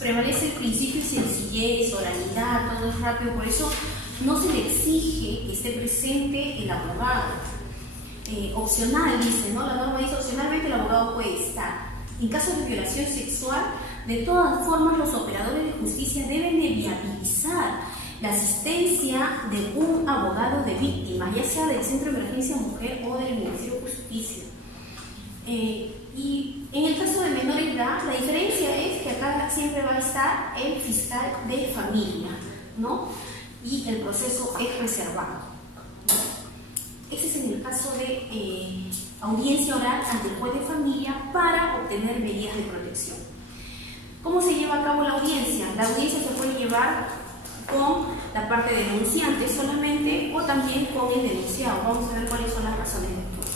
prevalece el principio de sencillez, oralidad, todo es rápido, por eso no se le exige que esté presente el abogado. Opcional, dice, ¿no? La norma dice, opcionalmente el abogado puede estar. En caso de violación sexual, de todas formas, los operadores de justicia deben de viabilizar la asistencia de un abogado de víctimas, ya sea del Centro de Emergencia Mujer o del Ministerio de Justicia. Y en el caso de menores de edad, la diferencia es que acá siempre va a estar el fiscal de familia, ¿no? Y el proceso es reservado. Ese es en el caso de audiencia oral ante el juez de familia para obtener medidas de protección. ¿Cómo se lleva a cabo la audiencia? La audiencia se puede llevar con la parte denunciante solamente o también con el denunciado. Vamos a ver cuáles son las razones de actuar.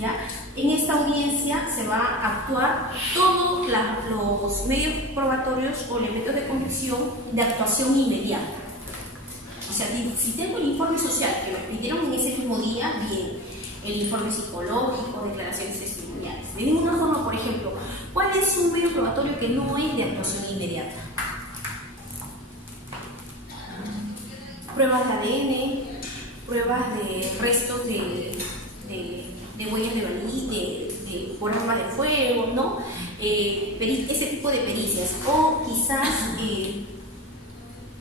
¿Ya? En esta audiencia se va a actuar todos los medios probatorios o elementos de convicción de actuación inmediata. O sea, si tengo el informe social que me pidieron en ese mismo día, bien. El informe psicológico, declaraciones testimoniales. De ninguna forma, por ejemplo, ¿cuál es un medio probatorio que no es de actuación inmediata? Pruebas de ADN, pruebas de restos de huellas por arma de fuego, ¿no? Ese tipo de pericias. O quizás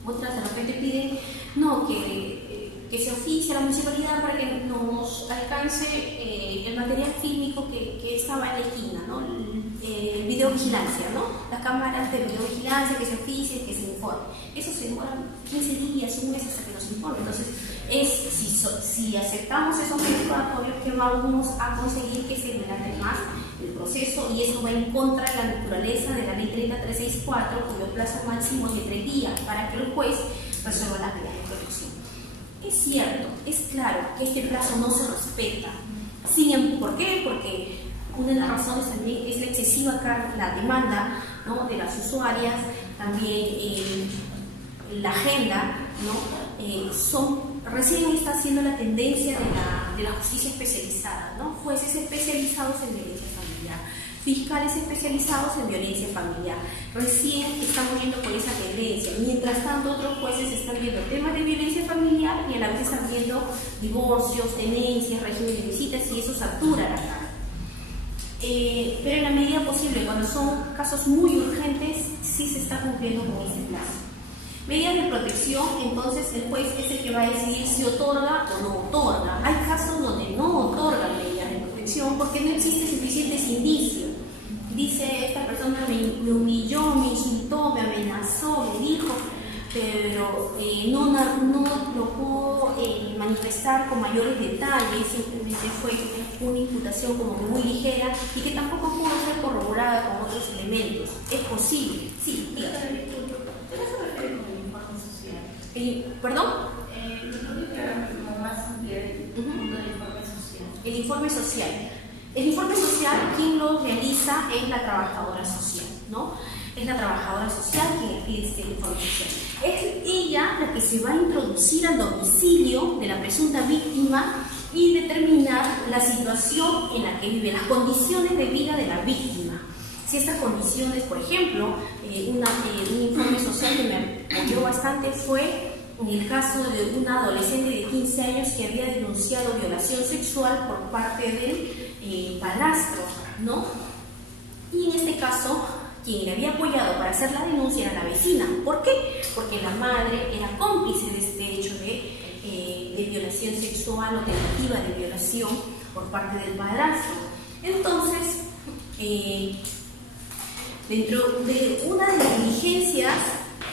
otras de repente piden que se oficie a la municipalidad para que nos alcance el material fílmico que estaba en la esquina, ¿no? Videovigilancia, ¿no? Las cámaras de videovigilancia, que se oficie, que se informe. Eso se demora 15 días, un mes hasta que nos informe. Entonces, si aceptamos esos medios probatorios, que vamos a conseguir que se dilate más el proceso, y eso va en contra de la naturaleza de la ley 30364, cuyo plazo máximo es de 3 días para que el juez resuelva las medidas de protección. Es cierto, es claro que este plazo no se respeta. ¿Por qué? Porque una de las razones también es la excesiva la demanda, ¿no?, de las usuarias, también la agenda, ¿no? Recién está haciendo la tendencia de la justicia especializada, ¿no? Jueces especializados en violencia familiar, fiscales especializados en violencia familiar. Recién estamos yendo por esa tendencia. Mientras tanto, otros jueces están viendo temas de violencia familiar y a la vez están viendo divorcios, tenencias, régimen de visitas, y eso satura la carga. Pero en la medida posible, cuando son casos muy urgentes, sí se está cumpliendo con ese plazo. Medidas de protección, entonces el juez es el que va a decidir si otorga o no otorga. Hay casos donde no otorgan medidas de protección porque no existen suficientes indicios. Dice, esta persona me humilló, me insultó, me amenazó, me dijo, pero no lo pudo manifestar con mayores detalles, simplemente fue una imputación como que muy ligera y que tampoco pudo ser corroborada con otros elementos. Es posible, sí, dígame. ¿Qué se refiere con el informe social? ¿Perdón? Como más amplio el mundo del informe social. El informe social. El informe social, quien lo realiza es la trabajadora social, ¿no? Es la trabajadora social quien pide este informe social. Es ella la que se va a introducir al domicilio de la presunta víctima y determinar la situación en la que vive, las condiciones de vida de la víctima. Si estas condiciones, por ejemplo, un informe social que me apoyó bastante fue en el caso de una adolescente de 15 años que había denunciado violación sexual por parte del padrastro, ¿no? Y en este caso, quien le había apoyado para hacer la denuncia era la vecina. ¿Por qué? Porque la madre era cómplice de este hecho de violación sexual o tentativa de violación por parte del padrastro. Entonces, dentro de una de las diligencias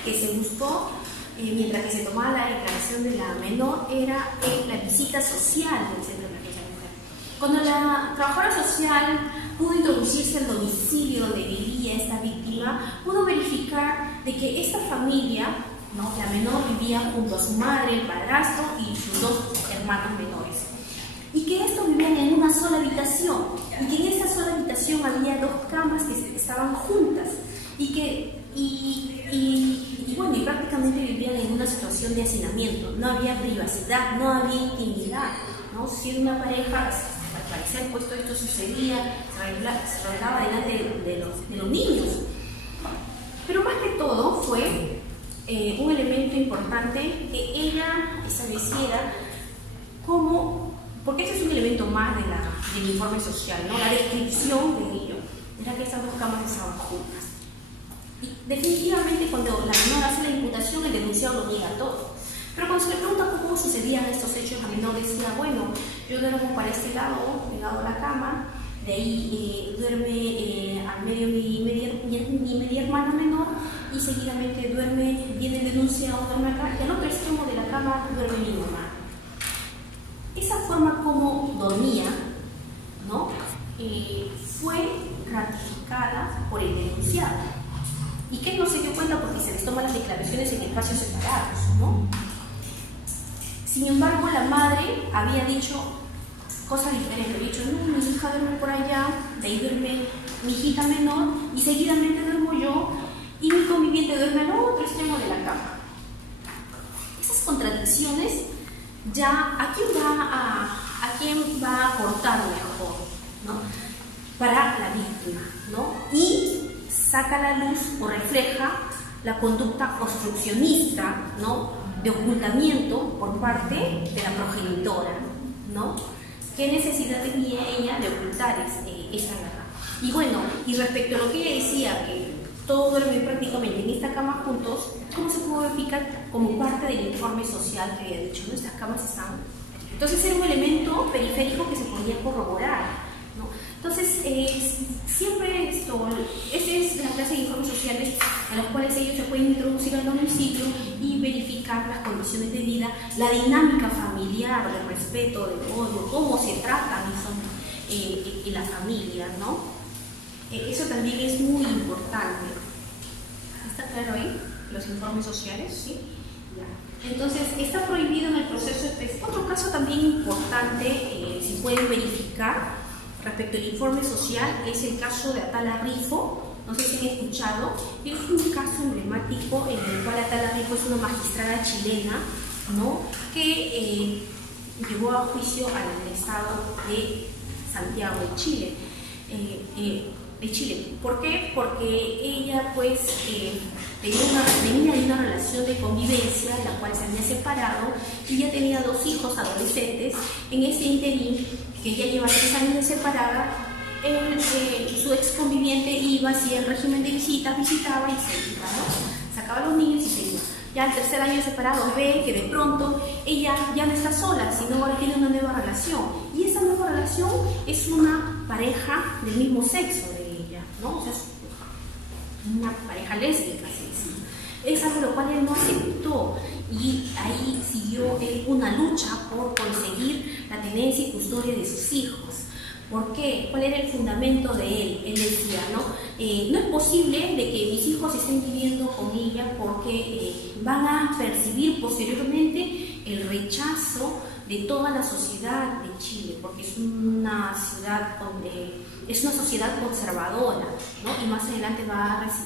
que se buscó mientras que se tomaba la declaración de la menor era la visita social del Centro de Emergencia Mujer. Cuando la trabajadora social pudo introducirse al domicilio donde vivía esta víctima, pudo verificar de que esta familia, ¿no?, la menor vivía junto a su madre, el padrastro y sus 2 hermanos menores, y que estos vivían en una sola habitación, y que en esta sola habitación había 2 camas que estaban juntas, y prácticamente vivían en una situación de hacinamiento. No había privacidad, no había intimidad, ¿no? Si una pareja parecer pues todo esto sucedía, se revelaba delante de los niños. Pero más que todo fue un elemento importante que ella estableciera como, porque ese es un elemento más del informe social, ¿no? La descripción de ello era que estas dos camas estaban juntas. Y definitivamente cuando la menor hace la imputación, el denunciado lo niega todo. Pero cuando se le pregunta cómo sucedían estos hechos, la menor decía, bueno, yo duermo para este lado, pegado a la cama, de ahí duerme al medio mi media hermana menor, y seguidamente viene el denunciado, duerme acá, y al otro extremo de la cama duerme mi mamá. Esa forma como dormía, ¿no? Fue ratificada por el denunciado. ¿Y que no se dio cuenta? Porque se les toman las declaraciones en espacios separados, ¿no? Sin embargo, la madre había dicho cosas diferentes. Había dicho, no, mi hija duerme por allá, de ahí duerme mi hijita menor, y seguidamente duermo yo, y mi conviviente duerme al otro extremo de la cama. Esas contradicciones, ya, ¿a quién va a aportar mejor, ¿no? Para la víctima, ¿no? Y saca a la luz o refleja la conducta obstruccionista, ¿no? De ocultamiento por parte de la progenitora, ¿no? ¿Qué necesidad tenía ella de ocultar esa verdad? Y bueno, y respecto a lo que ella decía, que todo duerme prácticamente en esta cama juntos, ¿cómo se puede verificar como parte del informe social que había dicho? ¿No? Estas camas están... Entonces era un elemento periférico que se podía corroborar, ¿no? Entonces, siempre esta es la clase de informes sociales en los cuales ellos se pueden introducir al domicilio y verificar las condiciones de vida, la dinámica familiar, de respeto, de odio, cómo se tratan en la familia, ¿no? Eso también es muy importante. ¿Está claro ahí? Los informes sociales, ¿sí? Entonces, está prohibido en el proceso específico. Otro caso también importante, si pueden verificar, respecto al informe social, es el caso de Atala Rifo. No sé si han escuchado. Es un caso emblemático en el cual Atala Rifo es una magistrada chilena, ¿no? Que llevó a juicio al Estado de Santiago de Chile. ¿Por qué? Porque ella pues venía de una relación de convivencia en la cual se había separado y ya tenía 2 hijos adolescentes. En ese interín, que ella lleva 3 años de separada, su ex conviviente iba, hacía el régimen de visitas, visitaba y se iba, ¿no? Sacaba a los niños y se iba. Ya al tercer año de separado ve que de pronto ella ya no está sola, sino ahora tiene una nueva relación. Y esa nueva relación es una pareja del mismo sexo de ella, ¿no? O sea, es una pareja lésbica, ¿sí? Es algo lo cual él no aceptó, y ahí siguió él una lucha por conseguir la tenencia y custodia de sus hijos. ¿Por qué? ¿Cuál era el fundamento de él? Él decía, ¿no? No es posible de que mis hijos estén viviendo con ella porque van a percibir posteriormente el rechazo de toda la sociedad de Chile, porque es una sociedad conservadora, ¿no? Y más adelante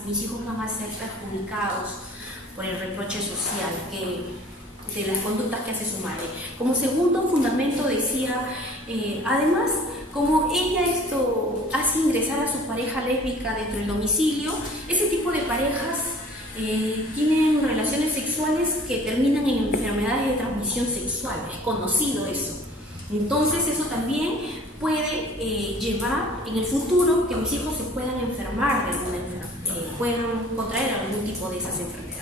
mis hijos van a ser perjudicados por el reproche social de las conductas que hace su madre. Como segundo fundamento decía, además, como ella hace ingresar a su pareja lésbica dentro del domicilio, ese tipo de parejas tienen relaciones sexuales que terminan en enfermedades de transmisión sexual, es conocido eso. Entonces eso también puede llevar en el futuro que mis hijos se puedan enfermar de alguna enfermedad, puedan contraer algún tipo de esas enfermedades.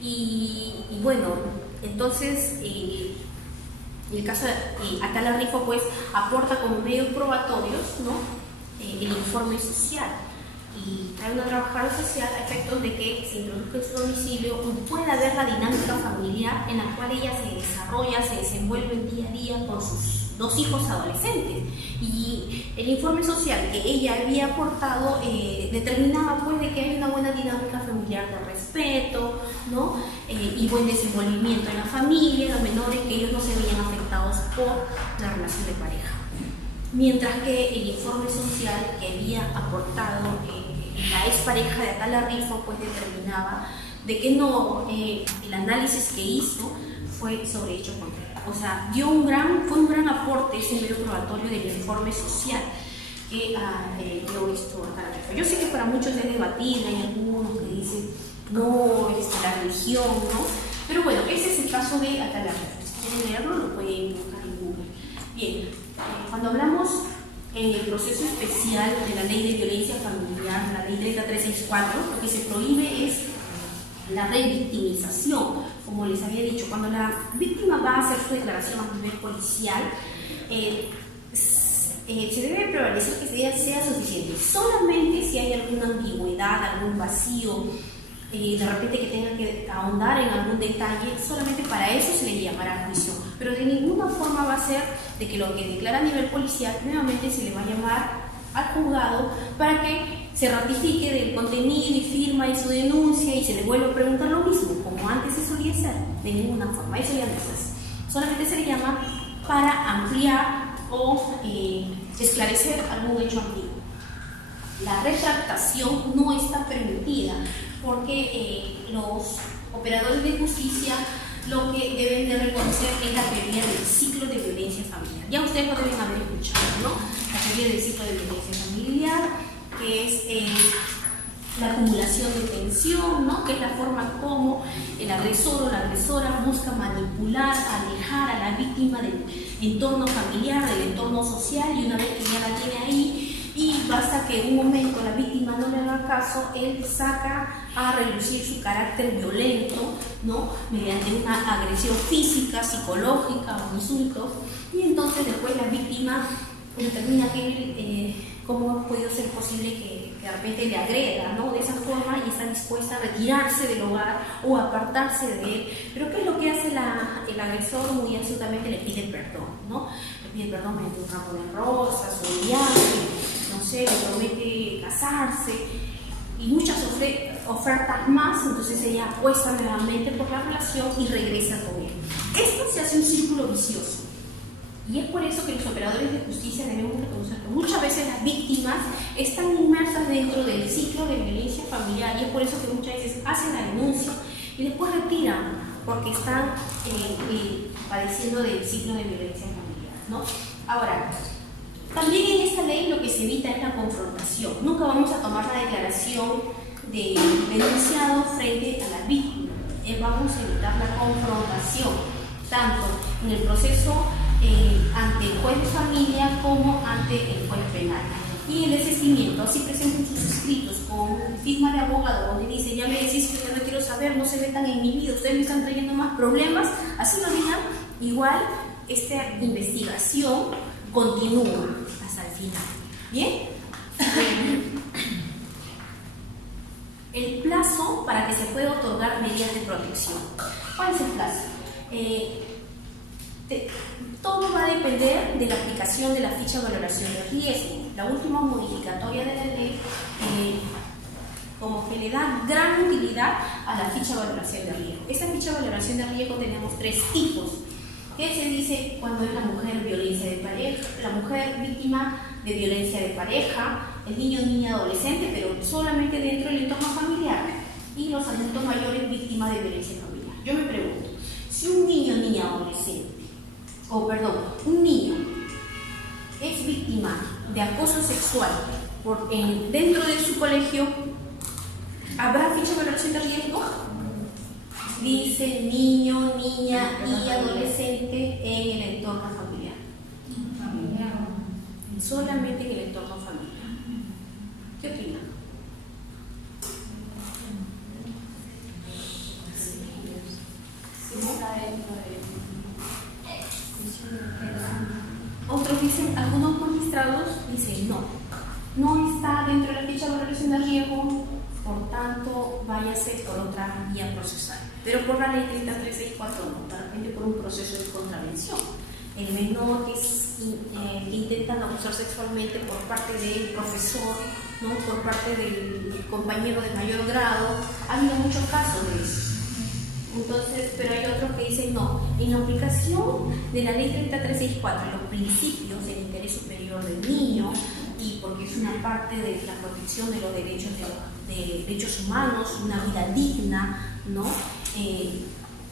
Y bueno, entonces el caso de Atala Rifo pues aporta como medios probatorios, ¿no? El informe social, y trae una trabajadora social a efectos de que se introduzca en su domicilio, pueda ver la dinámica familiar en la cual ella se desarrolla, se desenvuelve día a día con sus 2 hijos adolescentes. Y el informe social que ella había aportado determinaba pues de que hay una buena dinámica familiar de respeto, ¿no? Y buen desenvolvimiento en la familia, los menores, que ellos no se veían afectados por la relación de pareja. Mientras que el informe social que había aportado la expareja de Atala Rifo pues determinaba de que no, el análisis que hizo fue sobre hecho contrario. O sea, fue un gran aporte ese medio probatorio del informe social que dio esto a Carapeco. Yo sé que para muchos es debatible, hay algunos que dicen, no, es la religión, ¿no? Pero bueno, ese es el caso de Atalaya. Si quieren leerlo, lo pueden buscar en Google. Bien, cuando hablamos en el proceso especial de la ley de violencia familiar, la ley 30364, lo que se prohíbe es la revictimización. Como les había dicho, cuando la víctima va a hacer su declaración a nivel policial, se debe prevalecer que sea suficiente. Solamente si hay alguna ambigüedad, algún vacío, de repente que tenga que ahondar en algún detalle, solamente para eso se le llamará juicio. Pero de ninguna forma va a ser de que lo que declara a nivel policial nuevamente se le va a llamar al juzgado para que se ratifique del contenido y firma y su denuncia y se le vuelva a preguntar lo mismo, como antes se solía hacer. De ninguna forma, eso ya no es así. Solamente se le llama para ampliar o esclarecer algún hecho antiguo. La retractación no está permitida porque los operadores de justicia lo que deben de reconocer es la teoría del ciclo de violencia familiar. Ya ustedes lo deben haber escuchado, ¿no? La teoría del ciclo de violencia familiar, que es la acumulación de tensión, ¿no? Que es la forma como el agresor o la agresora busca manipular, alejar a la víctima del entorno familiar, del entorno social, y una vez que ya la tiene ahí, y basta que en un momento la víctima no le haga caso, él saca a relucir su carácter violento, ¿no? Mediante una agresión física, psicológica o insultos, y entonces después la víctima determina cómo ha podido ser posible que de repente le agreda, ¿no? De esa forma, y está dispuesta a retirarse del hogar o apartarse de él. Pero ¿qué es lo que hace el agresor? Muy absolutamente le pide perdón, ¿no? Le pide perdón mediante un ramo de rosas o un viaje, no sé, le promete casarse y muchas ofertas más. Entonces ella apuesta nuevamente por la relación y regresa con él. Esto se hace un círculo vicioso. Y es por eso que los operadores de justicia debemos reconocer que muchas veces las víctimas están inmersas dentro del ciclo de violencia familiar, y es por eso que muchas veces hacen la denuncia y después retiran porque están padeciendo del ciclo de violencia familiar, ¿no? Ahora, también en esta ley lo que se evita es la confrontación. Nunca vamos a tomar la declaración del denunciado frente a la víctima. Vamos a evitar la confrontación, tanto en el proceso ante el juez de familia como ante el juez penal. Y el desistimiento, así presenten sus escritos con firma de abogado donde dice: ya me decís que yo no quiero saber, no se metan en mi vida, ustedes me están trayendo más problemas, así lo digan, igual esta investigación continúa hasta el final. ¿Bien? El plazo para que se pueda otorgar medidas de protección. ¿Cuál es el plazo? Todo va a depender de la aplicación de la ficha de valoración de riesgo. La última modificatoria de la ley como que le da gran utilidad a la ficha de valoración de riesgo. Esta ficha de valoración de riesgo tenemos 3 tipos. ¿Qué se dice cuando es la mujer violencia de pareja? La mujer víctima de violencia de pareja, el niño o niña adolescente, pero solamente dentro del entorno familiar, y los adultos mayores víctimas de violencia familiar. Yo me pregunto, si un niño o niña adolescente, un niño es víctima de acoso sexual dentro de su colegio, ¿habrá ficha de valoración de riesgo? Dice niño, niña y adolescente en el entorno familiar. Solamente en el entorno familiar. ¿Qué opinan? Otros dicen, algunos magistrados dicen no está dentro de la ficha de valoración de riesgo, por tanto váyase por otra vía procesal. Pero por la ley 30364 no, de repente por un proceso de contravención. El menor que intentan abusar sexualmente por parte del profesor, ¿no? Por parte del compañero de mayor grado, ha habido muchos casos de eso. Entonces, pero hay otros que dicen no, en aplicación de la ley 30364, los principios del interés superior del niño, y porque es una parte de la protección de los derechos humanos, una vida digna, ¿no?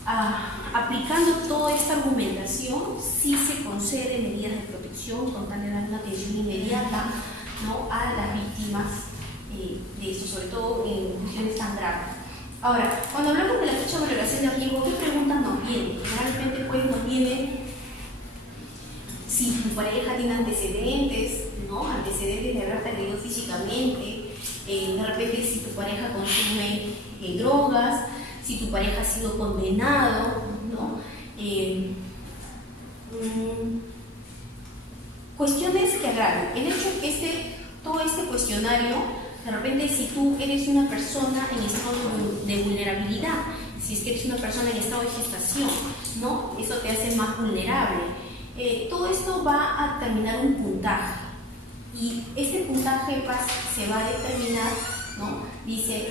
aplicando toda esta argumentación, sí se concede medidas de protección con tal de dar una atención inmediata, ¿no?, a las víctimas de esto, sobre todo en cuestiones tan graves. Ahora, cuando hablamos de la fecha de valoración de riesgo, ¿qué preguntas nos vienen? Generalmente pues nos viene si tu pareja tiene antecedentes, ¿no?, antecedentes de haber perdido físicamente, de repente si tu pareja consume drogas, si tu pareja ha sido condenado, ¿no? Cuestiones que agravan. El hecho es que todo este cuestionario, de repente si tú eres una persona en estado de vulnerabilidad, si es que eres una persona en estado de gestación, ¿no?, eso te hace más vulnerable. Todo esto va a determinar un puntaje y este puntaje se va a determinar, ¿no? Dice,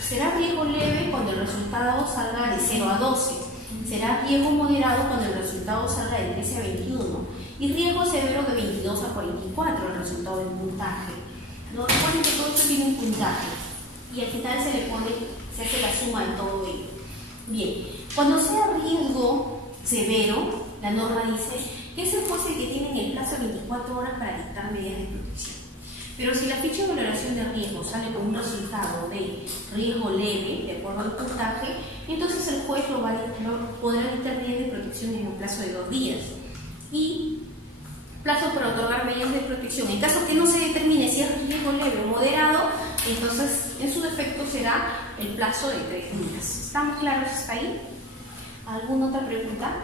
será riesgo leve cuando el resultado salga de 0 a 12, será riesgo moderado cuando el resultado salga de 13 a 21 y riesgo severo de 22 a 44, el resultado del puntaje. ¿No? Recuerden que todo esto tiene un puntaje y al final se hace la suma de todo ello. Bien, cuando sea riesgo severo, la norma dice que ese juez el que tiene el plazo de 24 horas para dictar medidas de protección. Pero si la ficha de valoración de riesgo sale con un resultado de riesgo leve, de acuerdo al puntaje, entonces el juez podrá dictar medidas de protección en un plazo de 2 días. Y plazo para otorgar medidas de protección. En caso que no se determine si es riesgo leve o moderado, entonces en su defecto será el plazo de 3 días. ¿Estamos claros hasta ahí? ¿Alguna otra pregunta?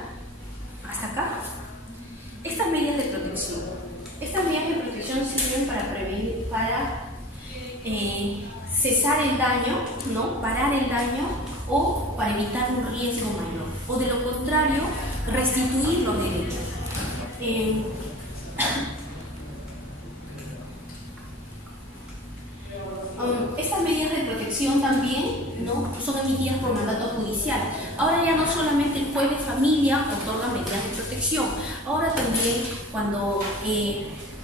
¿Hasta acá? Estas medidas de protección. Estas medidas de protección sirven para prevenir, para cesar el daño, ¿no?, parar el daño o para evitar un riesgo mayor. O de lo contrario, restituir los derechos. Estas medidas de protección también, ¿no?, son emitidas por mandato judicial. Ahora ya no solamente el juez de familia otorga medidas de protección, ahora también cuando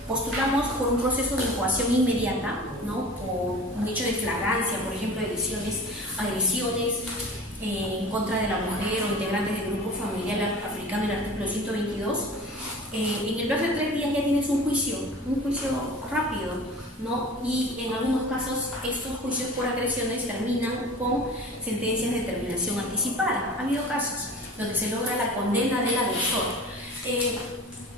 postulamos por un proceso de incoación inmediata, ¿no?, por un hecho de flagrancia, por ejemplo, de agresiones en contra de la mujer o integrantes del grupo familiar aplicando el artículo 122, en el plazo de 3 días ya tienes un juicio rápido, ¿no? Y en algunos casos estos juicios por agresiones terminan con sentencias de terminación anticipada. Ha habido casos donde se logra la condena del agresor.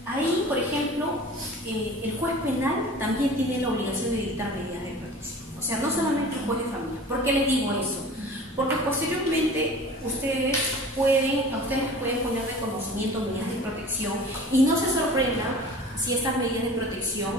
Ahí, por ejemplo, el juez penal también tiene la obligación de dictar medidas de protección. O sea, no solamente el juez de familia. ¿Por qué les digo eso? Porque posteriormente ustedes pueden poner de conocimiento medidas de protección y no se sorprendan si estas medidas de protección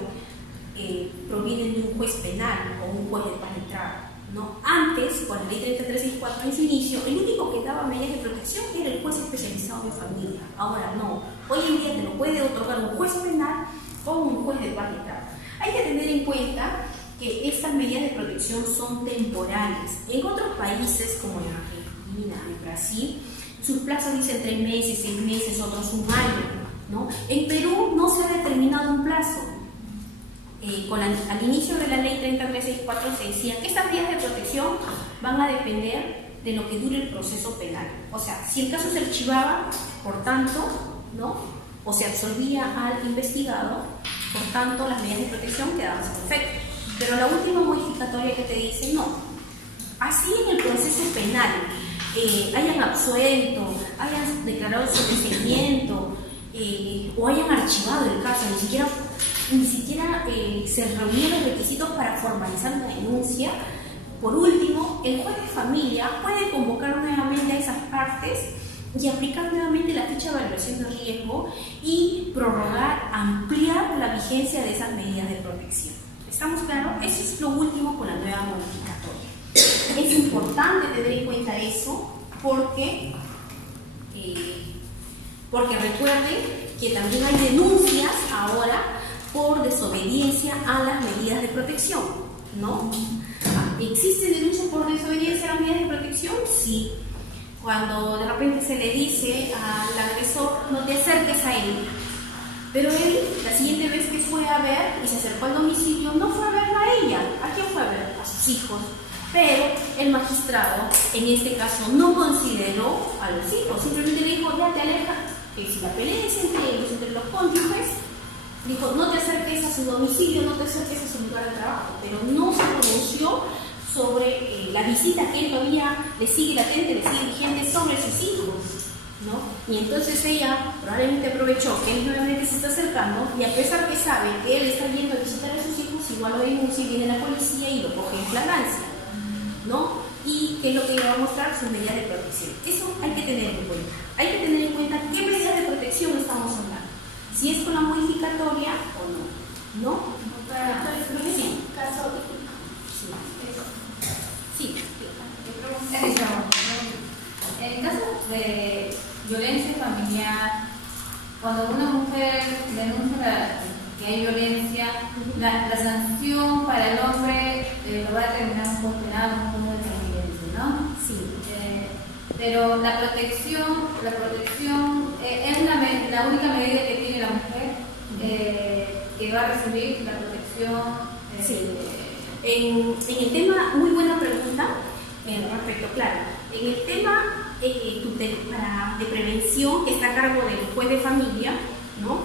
provienen de un juez penal o un juez de paz de entrada, ¿no? Antes, con la ley 3364 en su inicio, el único que daba medidas de protección era el juez especializado de familia. Ahora no, hoy en día te lo puede otorgar un juez penal o un juez de paz de entrada. Hay que tener en cuenta que estas medidas de protección son temporales. En otros países, como en Argentina, en Brasil, sus plazos dicen 3 meses, 6 meses, otros un año, ¿no? En Perú no se ha determinado un plazo. Al inicio de la ley 3364 se decía que estas medidas de protección van a depender de lo que dure el proceso penal. O sea, si el caso se archivaba, por tanto, ¿no?, o se absolvía al investigado, por tanto las medidas de protección quedaban sin efecto. Pero la última modificatoria que te dice, no, así en el proceso penal hayan absuelto, hayan declarado sobreseimiento o hayan archivado el caso, ni siquiera se reunieron los requisitos para formalizar una denuncia. Por último, el juez de familia puede convocar nuevamente a esas partes y aplicar nuevamente la ficha de valoración de riesgo y prorrogar, ampliar la vigencia de esas medidas de protección. ¿Estamos claros? Eso es lo último con la nueva modificatoria. Es importante tener en cuenta eso porque recuerden que también hay denuncias ahora por desobediencia a las medidas de protección, ¿no? ¿Existen denuncias por desobediencia a las medidas de protección? Sí. Cuando de repente se le dice al agresor, no te acerques a él, pero él, la siguiente vez que fue a ver y se acercó al domicilio, no fue a verla a ella. ¿A quién fue a ver? A sus hijos. Pero el magistrado en este caso no consideró a los hijos, simplemente le dijo, ya te alejas, que si la pelea es entre los cónyuges, dijo, no te acerques a su domicilio, no te acerques a su lugar de trabajo, pero no se pronunció sobre la visita que él todavía le sigue latente, le sigue vigente sobre sus hijos, ¿no? Y entonces ella probablemente aprovechó que él nuevamente se está acercando y a pesar que sabe que él está yendo a visitar a sus hijos, igual lo denuncia y viene la policía y lo coge en flagrancia, ¿no? Y qué es lo que iba a mostrar, sus medidas de protección. Eso hay que tener en cuenta. Hay que tener en cuenta qué medidas de protección estamos hablando. Si es con la modificatoria o no, ¿no? Creo que sí. Caso sí. En caso de violencia familiar, cuando una mujer denuncia que hay violencia, la sanción para el hombre lo va a determinar un juez penal, un juez de convivencia, ¿no? Sí. Pero la protección es la única medida que tiene la mujer que va a recibir la protección. Sí. En el tema, muy buena pregunta respecto, claro, en el tema de prevención que está a cargo del juez de familia, ¿no?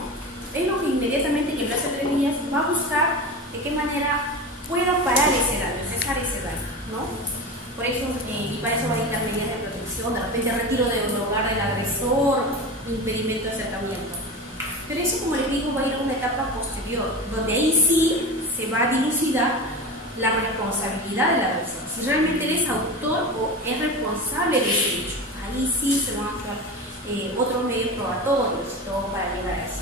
Es lo que inmediatamente que lo hace 3 días va a buscar de qué manera pueda parar ese daño, cesar ese daño, ¿no? Por eso, y para eso va a dictar medidas de protección, de repente retiro del hogar del agresor, impedimento de acercamiento. Pero eso, como les digo, va a ir a una etapa posterior, donde ahí sí se va a dilucidar la responsabilidad del agresor. Si realmente él es autor o es responsable de ese hecho, ahí sí se van a usar otros medios probatorios, todo para llegar a eso.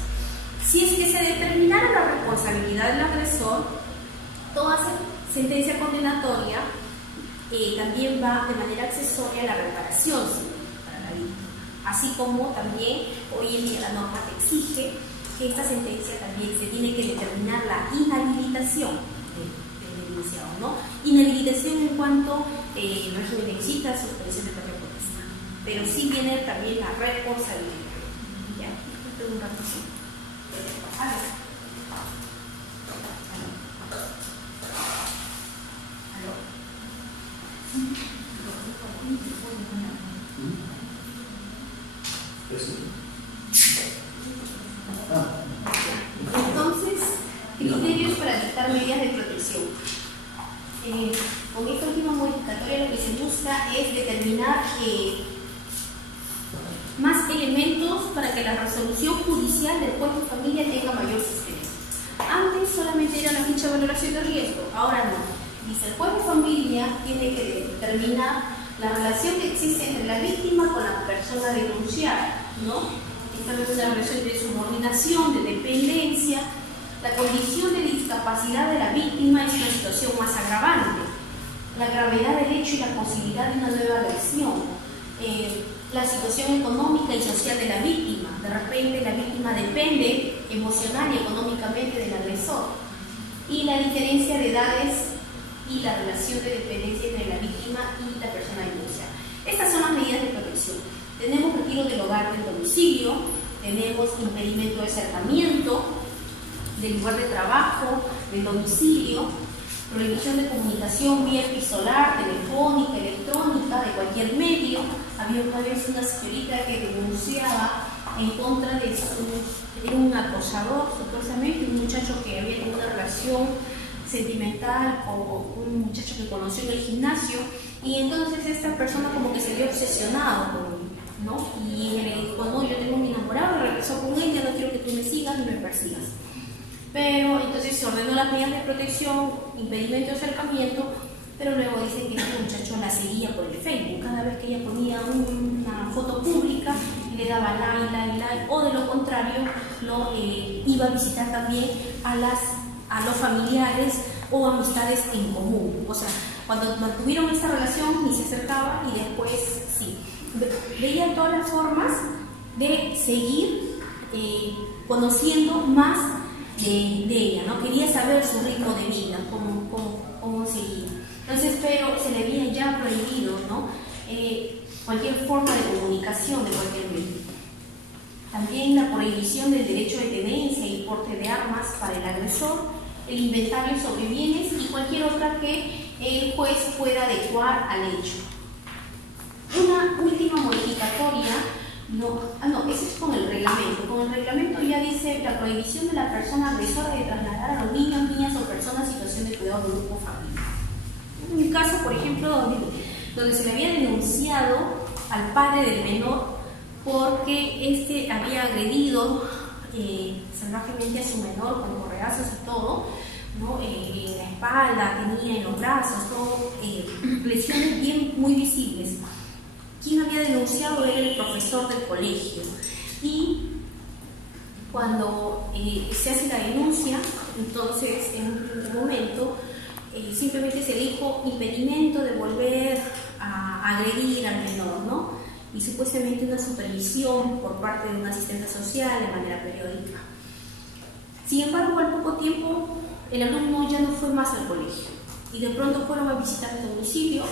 Si es que se determinara la responsabilidad del agresor, toda sentencia condenatoria también va de manera accesoria a la reparación para la víctima. Así como también hoy en día la norma te exige que esta sentencia también se tiene que determinar la inhabilitación del denunciado, ¿no? Inhabilitación en cuanto régimen de visita, suspensión de patria potestad. Pero sí viene también la responsabilidad. ¿Ya? Un rato así. Entonces, criterios para dictar medidas de protección. Con esta última modificatoria lo que se busca es determinar más elementos para que la resolución judicial del juez de familia tenga mayor sustento. Antes solamente era la ficha de valoración de riesgo, ahora no. Dice, el juez de familia tiene que determinar la relación que existe entre la víctima con la persona denunciada, ¿no? Esta es una relación de subordinación, de dependencia. La condición de discapacidad de la víctima es una situación más agravante. La gravedad del hecho y la posibilidad de una nueva agresión. La situación económica y social de la víctima. De repente la víctima depende emocional y económicamente del agresor. Y la diferencia de edades y la relación de dependencia entre la víctima y la persona denunciada. Estas son las medidas de protección. Tenemos retiro del hogar del domicilio, tenemos impedimento de acercamiento del lugar de trabajo, del domicilio, prohibición de comunicación vía epistolar, telefónica, electrónica, de cualquier medio. Había una vez una señorita que denunciaba en contra de era un acosador, supuestamente, un muchacho que había tenido una relación sentimental con un muchacho que conoció en el gimnasio, y entonces esta persona como que se vio obsesionado con él, ¿no? Y él le dijo, no, yo tengo un enamorado, regresó con él, ya no quiero que tú me sigas ni me persigas. Pero entonces se ordenó las medidas de protección, impedimento de acercamiento, pero luego dicen que este muchacho la seguía por el Facebook. Cada vez que ella ponía una foto pública, le daba like, o de lo contrario, lo iba a visitar también a los familiares o amistades en común. O sea, cuando mantuvieron esta relación ni se acercaba y después sí. Veía todas las formas de seguir conociendo más de ella, ¿no? Quería saber su ritmo de vida, cómo seguía. Entonces, pero se le había ya prohibido, ¿no? Cualquier forma de comunicación de cualquier medio. También la prohibición del derecho de tenencia y porte de armas para el agresor, el inventario sobre bienes y cualquier otra que el juez pueda adecuar al hecho. Una última modificatoria, eso es con el reglamento. Con el reglamento ya dice la prohibición de la persona agresora de trasladar a los niños, niñas o personas en situación de cuidado de grupo familiar. Un caso, por ejemplo, donde se le había denunciado al padre del menor porque este había agredido salvajemente a su menor con correazos y todo, ¿no? En la espalda, tenía en los brazos, todo, lesiones bien muy visibles. Quien había denunciado era el profesor del colegio. Y cuando se hace la denuncia, entonces en un primer momento simplemente se dijo impedimento de volver a agredir al menor, ¿no? Y supuestamente una supervisión por parte de un asistente social de manera periódica. Sin embargo, al poco tiempo el alumno ya no fue más al colegio y de pronto fueron a visitar el domicilio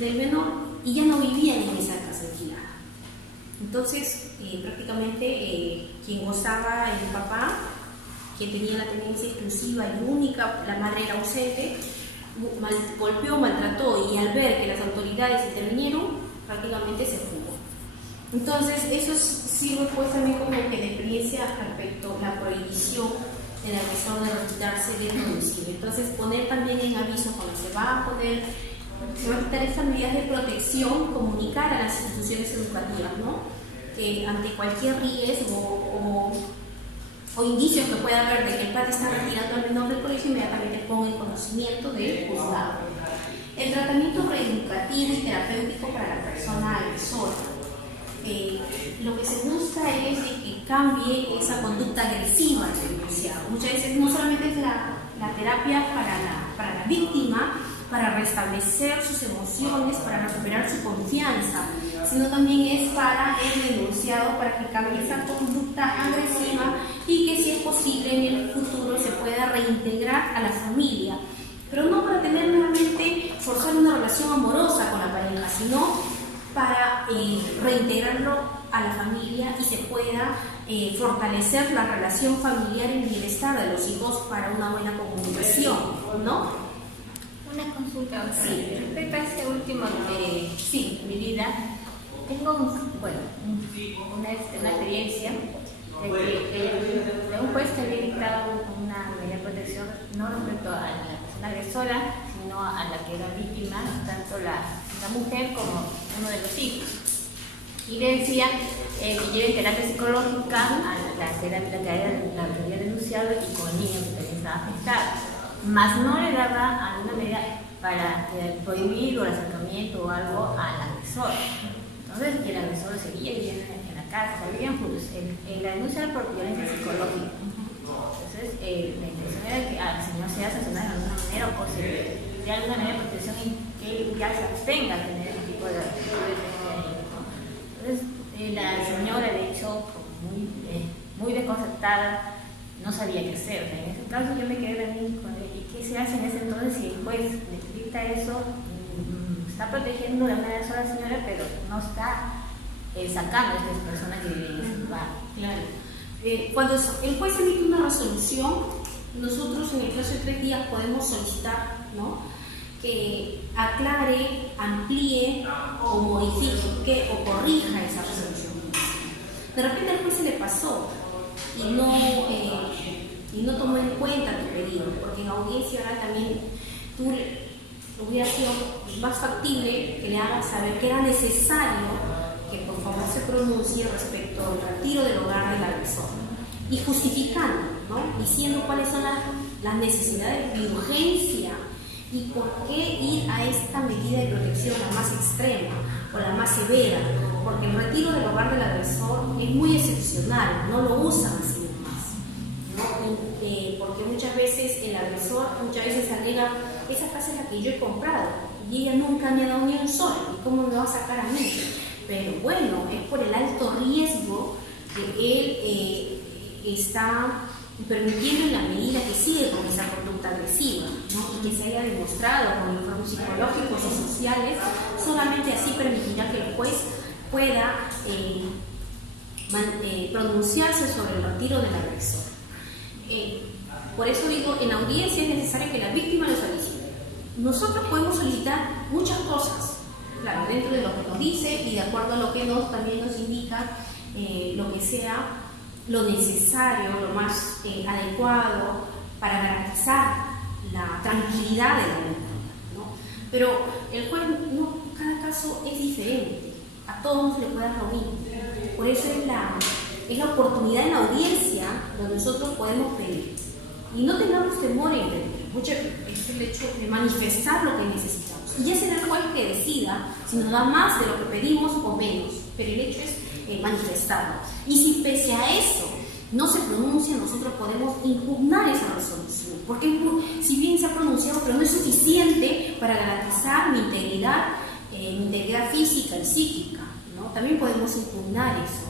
del menor y ya no vivían en esa casa alquilada. Entonces, prácticamente quien gozaba era el papá, quien tenía la tenencia exclusiva y única, la madre era ausente, golpeó, maltrató, y al ver que las autoridades intervinieron, prácticamente se fugó. Entonces, eso sirve pues también como que de experiencia respecto a la prohibición del agresor de retirarse del domicilio. Entonces, poner también en aviso cuando se va a quitar estas medidas de protección, comunicar a las instituciones educativas, ¿no? Que ante cualquier riesgo o indicios que pueda haber de que el padre está retirando al menor del colegio, inmediatamente ponga en conocimiento del juzgado. El tratamiento reeducativo y terapéutico para la persona agresora. Lo que se busca es que cambie esa conducta agresiva del denunciado. Muchas veces no solamente es la terapia para la víctima, para restablecer sus emociones, para recuperar su confianza, sino también es para el denunciado, para que cambie esa conducta agresiva y que, si es posible, en el futuro se pueda reintegrar a la familia. Pero no para tener nuevamente, forzar una relación amorosa con la pareja, sino para reintegrarlo a la familia y se pueda fortalecer la relación familiar y el bienestar de los hijos para una buena comunicación, ¿no? Una consulta, sí. Respecto a ese último sí, mi vida, tengo una experiencia de que un juez te había dictado una medida de protección no respecto a la persona agresora, sino a la que era víctima, tanto la mujer como uno de los hijos. Y le decía que lleve terapia psicológica a la que había denunciado y con el niño que también estaba afectado. Más no le daba alguna medida para prohibir o el acercamiento o algo al agresor. Entonces, el agresor seguía viviendo en la casa, vivían juntos. La denuncia era por violencia psicológica. Entonces, la intención era que al señor sea sancionado de alguna manera o se de alguna manera de protección en que él ya se abstenga de tener ese tipo de actitudes. Entonces, la señora, de hecho, muy desconcertada, no sabía qué hacer. En ese caso yo me quedé también con ¿y qué se hace en ese entonces si el juez le dicta eso? Está protegiendo de manera sola a la señora, pero no está sacando a estas personas que viven en ese lugar. Claro. Cuando el juez emite una resolución, nosotros en el plazo de 3 días podemos solicitar, ¿no?, que aclare, amplíe o modifique o corrija esa resolución. De repente al juez se le pasó y no tomó en cuenta tu pedido, porque en audiencia oral también hubiera sido más factible que le hagas saber que era necesario que por favor se pronuncie respecto al retiro del hogar del agresor y justificando, ¿no?, diciendo cuáles son las necesidades de urgencia y por qué ir a esta medida de protección, la más extrema o la más severa, porque el retiro del hogar del agresor es muy excepcional, no lo usan así nomás, ¿no? Porque muchas veces el agresor alega, esa casa es la que yo he comprado y ella nunca me ha dado ni un sol, ¿y cómo me va a sacar a mí? Pero bueno, es por el alto riesgo que él está permitiendo en la medida que sigue con esa conducta agresiva, ¿no?, y que se haya demostrado con informes psicológicos y sociales. Solamente así permitirá que el juez pueda pronunciarse sobre el retiro del agresor. Por eso digo, en audiencia es necesario que la víctima lo solicite. nosotros podemos solicitar muchas cosas, claro, dentro de lo que nos dice y de acuerdo a lo que también nos indica lo que sea lo necesario, lo más adecuado para garantizar la tranquilidad de la menor, ¿no? Pero el juez, no, cada caso es diferente, a todos no se le puede dar lo mismo. Por eso es la oportunidad en la audiencia donde nosotros podemos pedir. Y no tengamos temor en pedir, es el hecho de manifestar lo que necesitamos. Y ya será el juez que decida si nos da más de lo que pedimos o menos, pero el hecho es manifestarlo. Y si pese a eso no se pronuncia, nosotros podemos impugnar esa resolución, porque si bien se ha pronunciado, pero no es suficiente para garantizar mi integridad física y psíquica, ¿no? También podemos impugnar eso.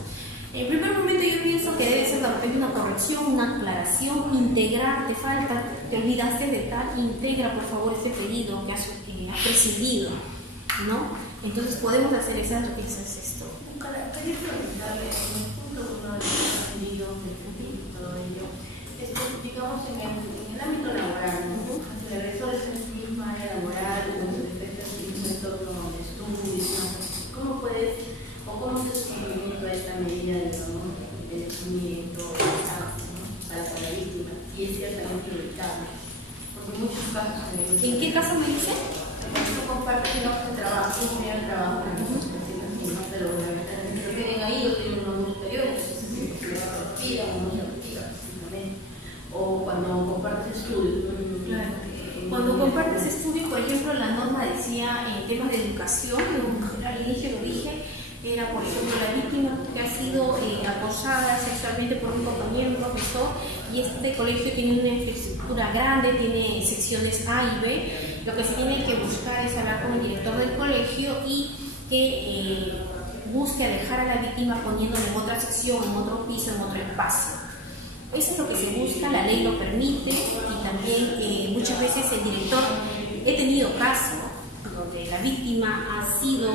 En primer momento yo pienso que debe ser de repente una corrección, una aclaración, integrar, te falta, te olvidaste de tal, integra por favor este pedido que has prescindido, ¿no? Entonces podemos hacer esto. Quería preguntarle en el punto 1 de los pedidos de futuro y todo ello, digamos en el ámbito laboral, ¿no? El agresor es en sí misma área laboral, con sus defectos y un entorno de estudios, ¿no? ¿Cómo puedes, o cómo es el seguimiento a esta medida de envejecimiento, para la víctima? Y es ciertamente evitable, porque muchos casos... ¿En qué caso me dice? No comparten el trabajo, el trabajo, pero lo tienen ahí o tienen unos superiores, entonces se respira o no se respira, simplemente. O cuando compartes estudios. Claro. Cuando compartes estudios, por ejemplo, la norma decía en temas de educación, al inicio lo dije, era por ejemplo la víctima que ha sido acosada sexualmente por un compañero, un profesor, y este colegio tiene una infraestructura grande, tiene secciones A y B. Lo que se tiene que buscar es hablar con el director del colegio y que busque alejar a la víctima poniéndola en otra sección, en otro piso, en otro espacio. Eso es lo que se busca, la ley lo permite, y también muchas veces el director, he tenido casos donde la víctima ha sido,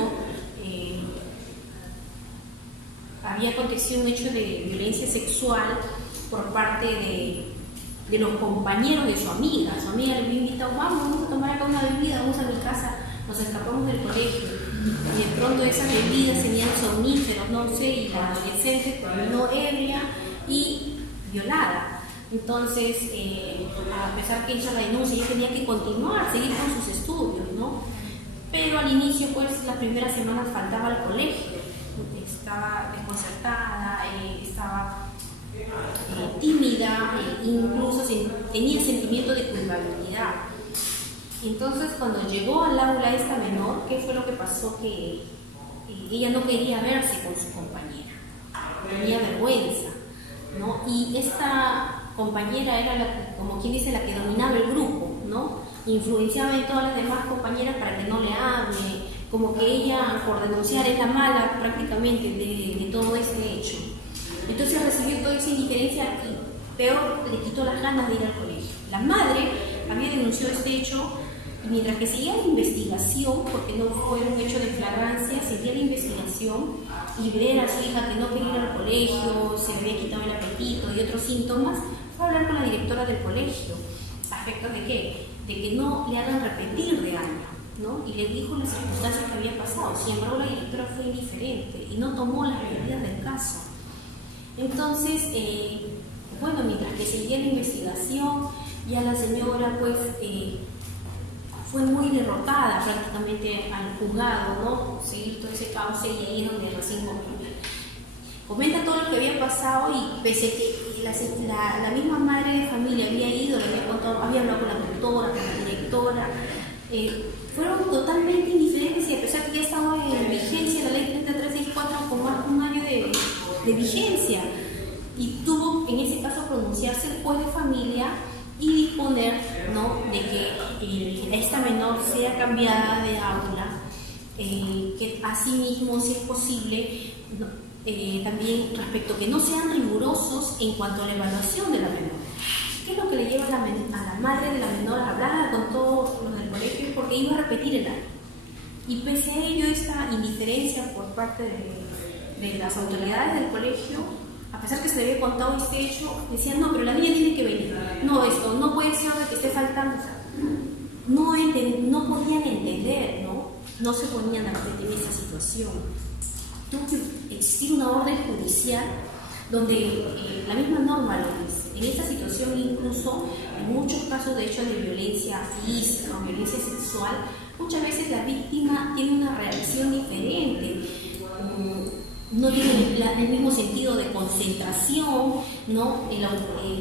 había acontecido un hecho de violencia sexual por parte de los compañeros de su amiga. Su amiga le había invitado, vamos a tomar acá una bebida, vamos a mi casa, nos escapamos del colegio. Y de pronto esas bebidas tenían somníferos, no sé, y la adolescente terminó ebria y violada. Entonces, a pesar que hizo la denuncia, ella tenía que continuar, seguir con sus estudios, ¿no? Pero al inicio, pues, las primeras semanas faltaba al colegio, estaba desconcertada, estaba tímida, incluso tenía sentimiento de culpabilidad. Entonces, cuando llegó al aula esta menor, ¿qué fue lo que pasó? Que ella no quería verse con su compañera, tenía vergüenza, ¿no? Y esta compañera era, como quien dice, la que dominaba el grupo, ¿no? Influenciaba en todas las demás compañeras para que no le hable, como que ella, por denunciar, es la mala prácticamente de todo ese hecho. Entonces recibió toda esa indiferencia y peor, le quitó las ganas de ir al colegio. La madre había denunciado este hecho y mientras que seguía la investigación, porque no fue un hecho de flagrancia, seguía la investigación y ver a su hija que no quería ir al colegio, se había quitado el apetito y otros síntomas, fue a hablar con la directora del colegio. ¿A efectos de qué? De que no le hagan repetir de año, ¿no? Y le dijo las circunstancias que había pasado. Sin embargo, la directora fue indiferente y no tomó las medidas del caso. Entonces, bueno, mientras que seguía la investigación, ya la señora pues fue muy derrotada prácticamente al juzgado, ¿no? Seguir todo ese cauce y ahí es donde recién comenta todo lo que había pasado y pese a que la misma madre de familia había ido, le había contado, había hablado con la doctora, con la directora, fueron totalmente indiferentes y a pesar que ya estaba en vigencia la ley 3364 con más de un año de vigencia y tuvo en ese caso pronunciarse el juez de familia y disponer, ¿no?, de que esta menor sea cambiada de aula, que asimismo, si es posible, ¿no?, también respecto a que no sean rigurosos en cuanto a la evaluación de la menor. ¿Qué es lo que le lleva a la madre de la menor a hablar con todos los del colegio? Porque iba a repetir el año. Y pese a ello, esta indiferencia por parte de las autoridades del colegio, a pesar que se le había contado este hecho, decían, no, pero la niña tiene que venir. No, esto no puede ser de que esté faltando. O sea, no podían entender, no se ponían de repente en esta situación. Tuvo que existir una orden judicial donde la misma norma lo dice. En esta situación, incluso en muchos casos de hecho de violencia física o violencia sexual, muchas veces la víctima tiene una reacción diferente, no tiene el mismo sentido de concentración,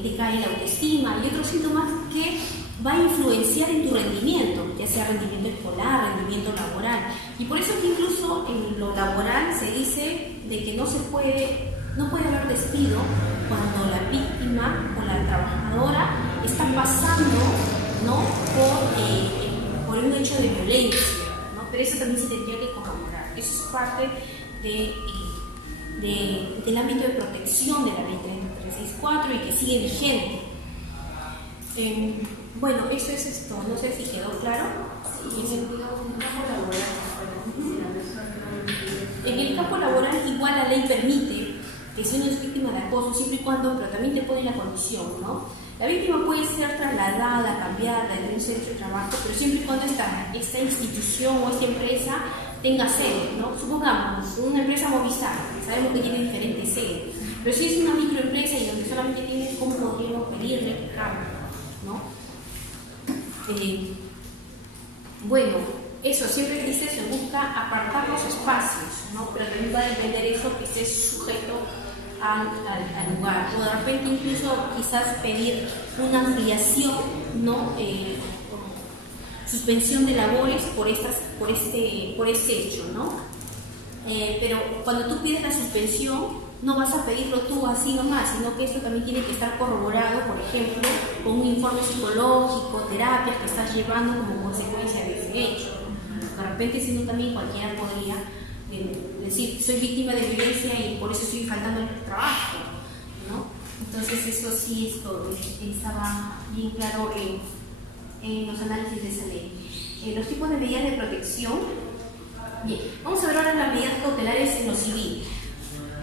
decae la autoestima y otros síntomas que va a influenciar en tu rendimiento, ya sea rendimiento escolar, rendimiento laboral. Y por eso que incluso en lo laboral se dice de que no puede haber despido cuando la víctima o la trabajadora está pasando por un hecho de violencia, pero eso también se tendría que corroborar. Eso es parte del ámbito de protección de la ley 364 y que sigue vigente. Bueno, eso es esto. No sé si quedó claro. En el campo laboral igual la ley permite que si uno es víctima de acoso, siempre y cuando, pero también te pone la condición, La víctima puede ser trasladada, cambiada de un centro de trabajo, pero siempre y cuando esta institución o esta empresa tenga sede, Supongamos, una empresa Movistar, sabemos que tiene diferentes sedes, pero si es una microempresa y donde solamente tiene, ¿cómo podríamos pedirle que cambie, Bueno, eso, siempre dice, se busca apartar los espacios, pero también va a depender eso que esté sujeto al lugar, o de repente incluso quizás pedir una ampliación, suspensión de labores por este hecho, pero cuando tú pides la suspensión no vas a pedirlo tú así nomás, sino que esto también tiene que estar corroborado, por ejemplo, con un informe psicológico, terapias que estás llevando como consecuencia de ese hecho. De repente, sino también cualquiera podría decir, soy víctima de violencia y por eso estoy faltando el trabajo, Entonces eso sí estaba bien claro en los análisis de esa ley. Los tipos de medidas de protección. Bien, vamos a ver ahora las medidas cautelares en lo civil.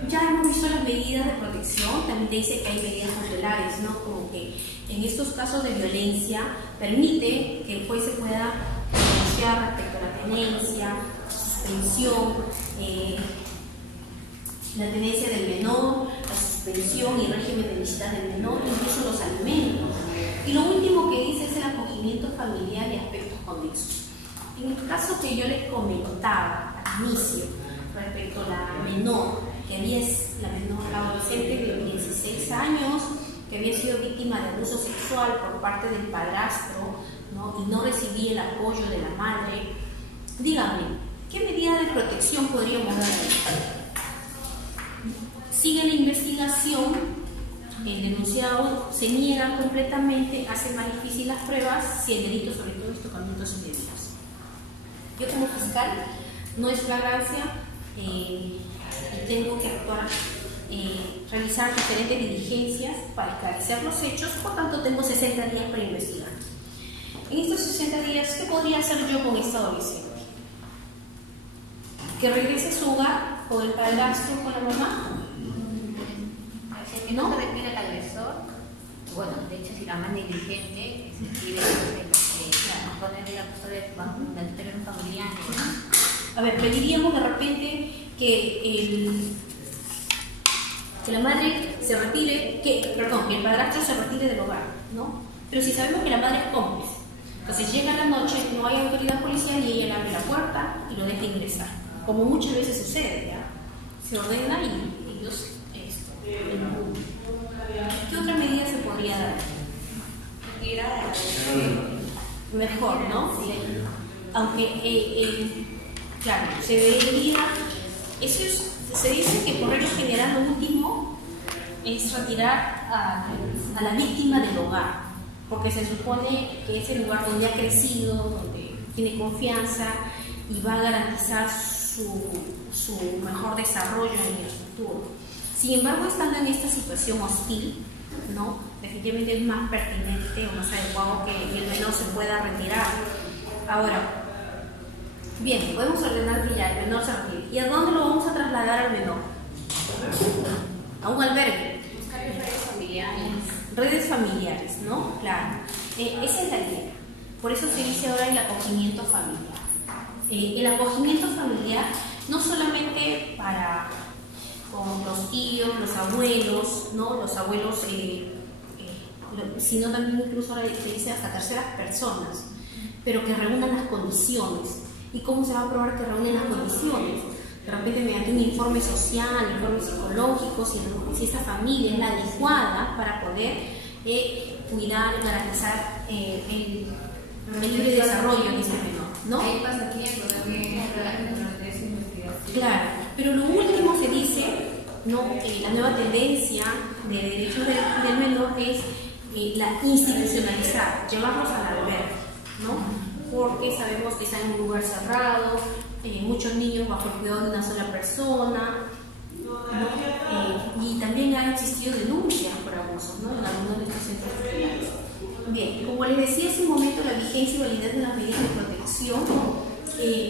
Ya hemos visto las medidas de protección, también te dice que hay medidas cautelares, Como que en estos casos de violencia permite que el juez se pueda pronunciar respecto a la tenencia, suspensión, la tenencia del menor, la suspensión y régimen de visitas del menor, incluso los alimentos. Y lo último que dice es el acogimiento familiar y aspectos conexos. En el caso que yo les comentaba al inicio, respecto a la menor, la menor adolescente de 16 años, que había sido víctima de abuso sexual por parte del padrastro, y no recibía el apoyo de la madre, díganme, ¿qué medida de protección podríamos dar ahí? Sigue la investigación, el denunciado se niega completamente, hace más difícil las pruebas si el delito sobre todo es tocamientos indebidos. Yo como fiscal, no es flagrancia, tengo que actuar, realizar diferentes diligencias para esclarecer los hechos, por tanto tengo 60 días para investigar. En estos 60 días, ¿qué podría hacer yo con esta adolescente? ¿Que regrese a su hogar con el padrastro, con la mamá? No se requiere al agresor. Bueno, de hecho, si la más negligente, se escribe ponerle la custodia del terreno familiar. A ver, pediríamos de repente que la madre se retire, que el padrastro se retire del hogar, Pero si sabemos que la madre es cómplice, entonces llega la noche, no hay autoridad policial y ella le abre la puerta y lo deja ingresar, como muchas veces sucede, ¿ya? Se ordena y ellos ¿Qué otra medida se podría dar? Mejor, aunque claro, se debería, se dice que por regla general lo último es retirar a la víctima del hogar, porque se supone que es el lugar donde ha crecido, donde tiene confianza y va a garantizar su mejor desarrollo en el futuro. Sin embargo, estando en esta situación hostil, definitivamente es más pertinente o más adecuado que el menor se pueda retirar. Ahora, bien, podemos ordenar que ya el menor se retire. ¿Y a dónde lo vamos a trasladar al menor? A un albergue. Buscar redes familiares. Redes familiares, Claro. Esa es la idea. Por eso se dice ahora el acogimiento familiar. El acogimiento familiar no solamente para con los tíos, los abuelos, ¿no? Los abuelos, sino también incluso ahora se dice hasta terceras personas, pero que reúnan las condiciones. ¿Y cómo se va a probar que reúnen las condiciones? De repente mediante un informe social, informe psicológico, si esta familia es la adecuada para poder cuidar y garantizar el libre desarrollo de este menor, ¿no? Hay pasatiempo también durante esa investigación. Claro, pero lo último se dice, ¿no? La nueva tendencia de derechos del menor es la institucionalizar, llevarlos al albergue, ¿no? Porque sabemos que están en un lugar cerrado, muchos niños bajo el cuidado de una sola persona, ¿no? Y también han existido denuncias por abusos, ¿no? En algunos de estos centros escolares. Bien, como les decía hace un momento, la vigencia y validez de las medidas de protección,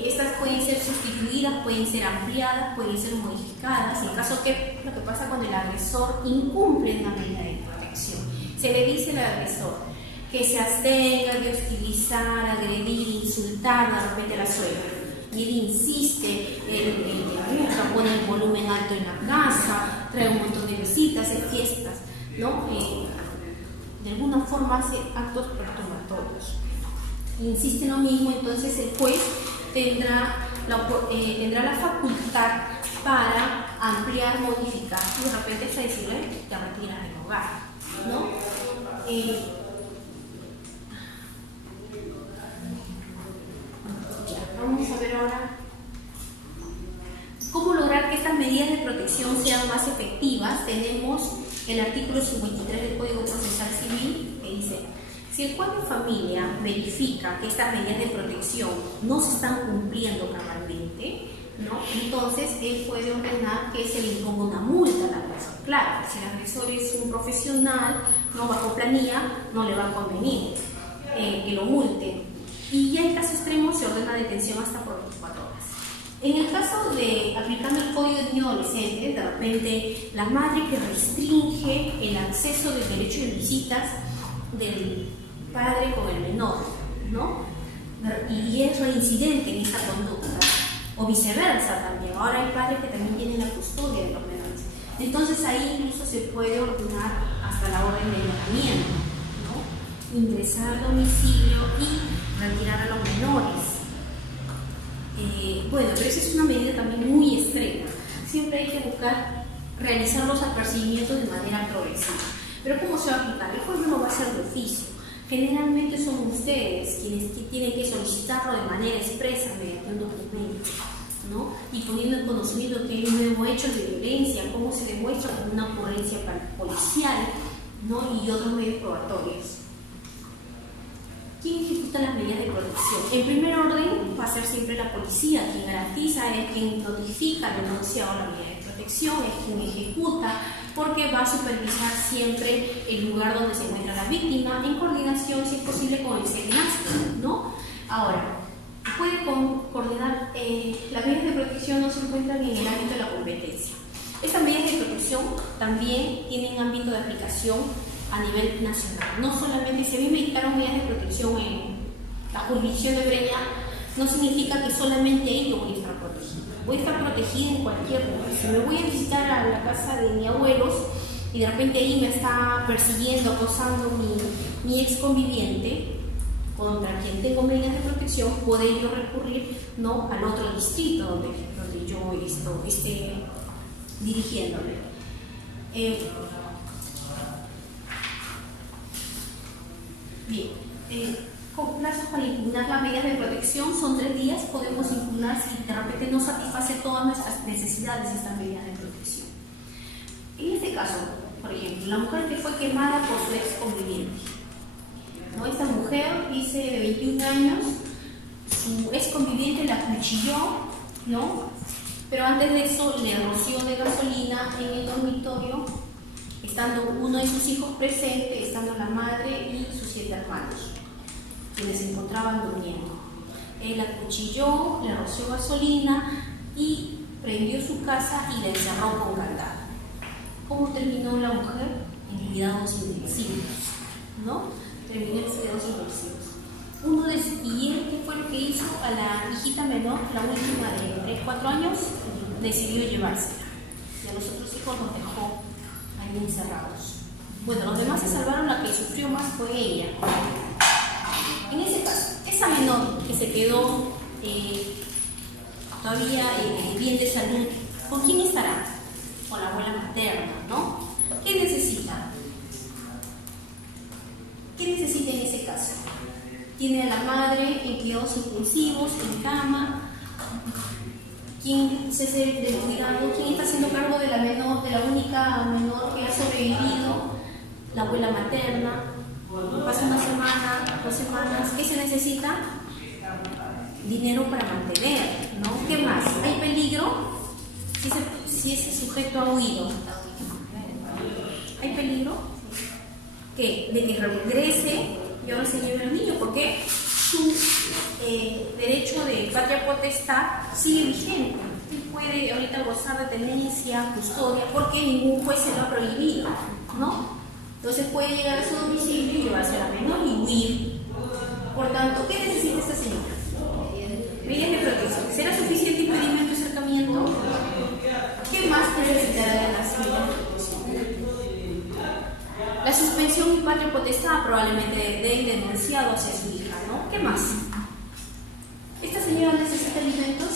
estas pueden ser sustituidas, pueden ser ampliadas, pueden ser modificadas, en caso que lo que pasa cuando el agresor incumple una medida de protección. Se le dice al agresor que se abstenga de hostilizar, agredir, insultar de repente a la suegra. Y él insiste, pone el volumen alto en la casa, trae un montón de visitas, hace fiestas, ¿no? De alguna forma hace actos perturbatorios. Insiste en lo mismo, entonces el juez tendrá la facultad para ampliar, modificar y de repente hasta decirle te retiras del hogar, ¿no? Vamos a ver ahora cómo lograr que estas medidas de protección sean más efectivas. Tenemos el artículo 53 del Código Procesal Civil que dice: si el juez de familia verifica que estas medidas de protección no se están cumpliendo cabalmente, ¿no? Entonces él puede ordenar que se le imponga una multa al agresor. Claro, si el agresor es un profesional, no bajo planilla, no le va a convenir que lo multe. Y ya en caso extremo se ordena detención hasta por 24 horas. En el caso de aplicando el Código de Niño Adolescente, de repente la madre que restringe el acceso del derecho de visitas del padre con el menor, ¿no? Y es reincidente en esta conducta, o viceversa también. Ahora hay padres que también tienen la custodia de los menores. Entonces ahí incluso se puede ordenar hasta la orden de allanamiento, ¿no? Ingresar al domicilio y retirar a los menores. Bueno, pero esa es una medida también muy extrema. Siempre hay que buscar realizar los apercibimientos de manera progresiva. Pero ¿cómo se va a aplicar? El juez no va a ser de oficio. Generalmente son ustedes quienes tienen que solicitarlo de manera expresa mediante un documento, ¿no? Y poniendo en conocimiento que hay un nuevo hecho de violencia, cómo se demuestra con una ocurrencia policial, ¿no? Y otros medios probatorios. ¿Quién ejecuta las medidas de protección? En primer orden va a ser siempre la policía, quien garantiza, es quien notifica al denunciado la medida de protección, es quien ejecuta, porque va a supervisar siempre el lugar donde se encuentra la víctima, en coordinación, si es posible, con el CNAS, ¿no? Ahora, puede coordinar, las medidas de protección no se encuentran en el ámbito de la competencia. Estas medidas de protección también tienen ámbito de aplicación a nivel nacional. No solamente, si a mí me dictaron medidas de protección en la jurisdicción de Breña, no significa que solamente ahí yo voy a estar protegida. Voy a estar protegida en cualquier lugar. Si me voy a visitar a la casa de mis abuelos y de repente ahí me está persiguiendo, acosando mi ex conviviente, contra quien tengo medidas de protección, puedo yo recurrir, ¿no?, al otro distrito donde yo esté dirigiéndome. Bien, con plazos para impugnar las medidas de protección son 3 días. Podemos impugnar si de repente no satisface todas nuestras necesidades estas medidas de protección. En este caso, por ejemplo, la mujer que fue quemada por su ex conviviente, ¿no? Esta mujer, dice, de 21 años, su ex conviviente la acuchilló, ¿no? Pero antes de eso le roció de gasolina en el dormitorio, estando uno de sus hijos presente, estando la madre y sus 7 hermanos, quienes se encontraban durmiendo. Él la acuchilló, le roció gasolina y prendió su casa y la encerró con candado. ¿Cómo terminó la mujer? En cuidados intensivos, ¿no? Terminó en cuidados intensivos. Uno de hijita menor, la última de 3-4 años, decidió llevársela. Y a los otros hijos los dejó ahí encerrados. Bueno, los demás se salvaron, la que sufrió más fue ella. En ese caso, esa menor que se quedó todavía bien de salud, ¿con quién estará? Con la abuela materna, ¿no? ¿Qué necesita? ¿Qué necesita en ese caso? Tiene a la madre en cuidados intensivos, en cama. ¿Quién se hace del cuidado? ¿Quién está haciendo cargo de la menor, de la única menor que ha sobrevivido? La abuela materna. Pasa una semana, 2 semanas. ¿Qué se necesita? Dinero para mantener, ¿no? ¿Qué más? ¿Hay peligro? Si ese sujeto ha huido. ¿Hay peligro? ¿Qué? De que regrese y ahora se lleve al niño, porque su derecho de patria potestad sigue vigente. Él puede ahorita gozar de tenencia, custodia, porque ningún juez se lo ha prohibido, ¿no? Entonces puede llegar a su domicilio y llevarse a la menor y huir. Por tanto, ¿qué necesita esta señora? Medidas de protección. ¿Será suficiente impedimento de acercamiento? ¿Qué más necesitará de las medidas de protección? La suspensión y patria potestad probablemente del denunciado hacia su hija, ¿no? ¿Qué más? ¿Esta señora necesita alimentos?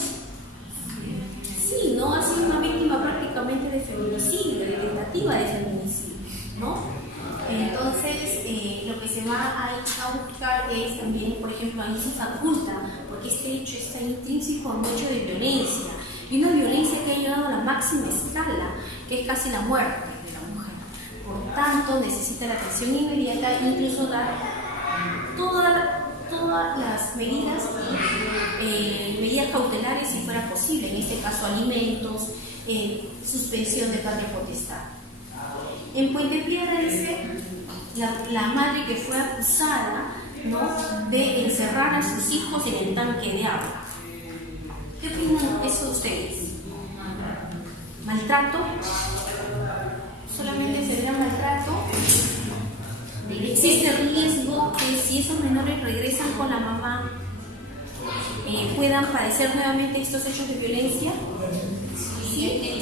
Sí, ¿no? Ha sido una víctima prácticamente de feminicidio, de tentativa de feminicidio, ¿no? Entonces, lo que se va a buscar es también, por ejemplo, ahí se faculta, porque este hecho está intrínseco a un hecho de violencia, y una violencia que ha llegado a la máxima escala, que es casi la muerte de la mujer. Por tanto, necesita la atención inmediata, incluso dar todas las medidas cautelares si fuera posible, en este caso alimentos, suspensión de patria potestad. En Puente Piedra dice la madre que fue acusada, ¿no?, de encerrar a sus hijos en el tanque de agua. ¿Qué opinan eso ustedes? ¿Maltrato? ¿Solamente se verá maltrato? ¿Existe riesgo que si esos menores regresan con la mamá puedan padecer nuevamente estos hechos de violencia? ¿Sí?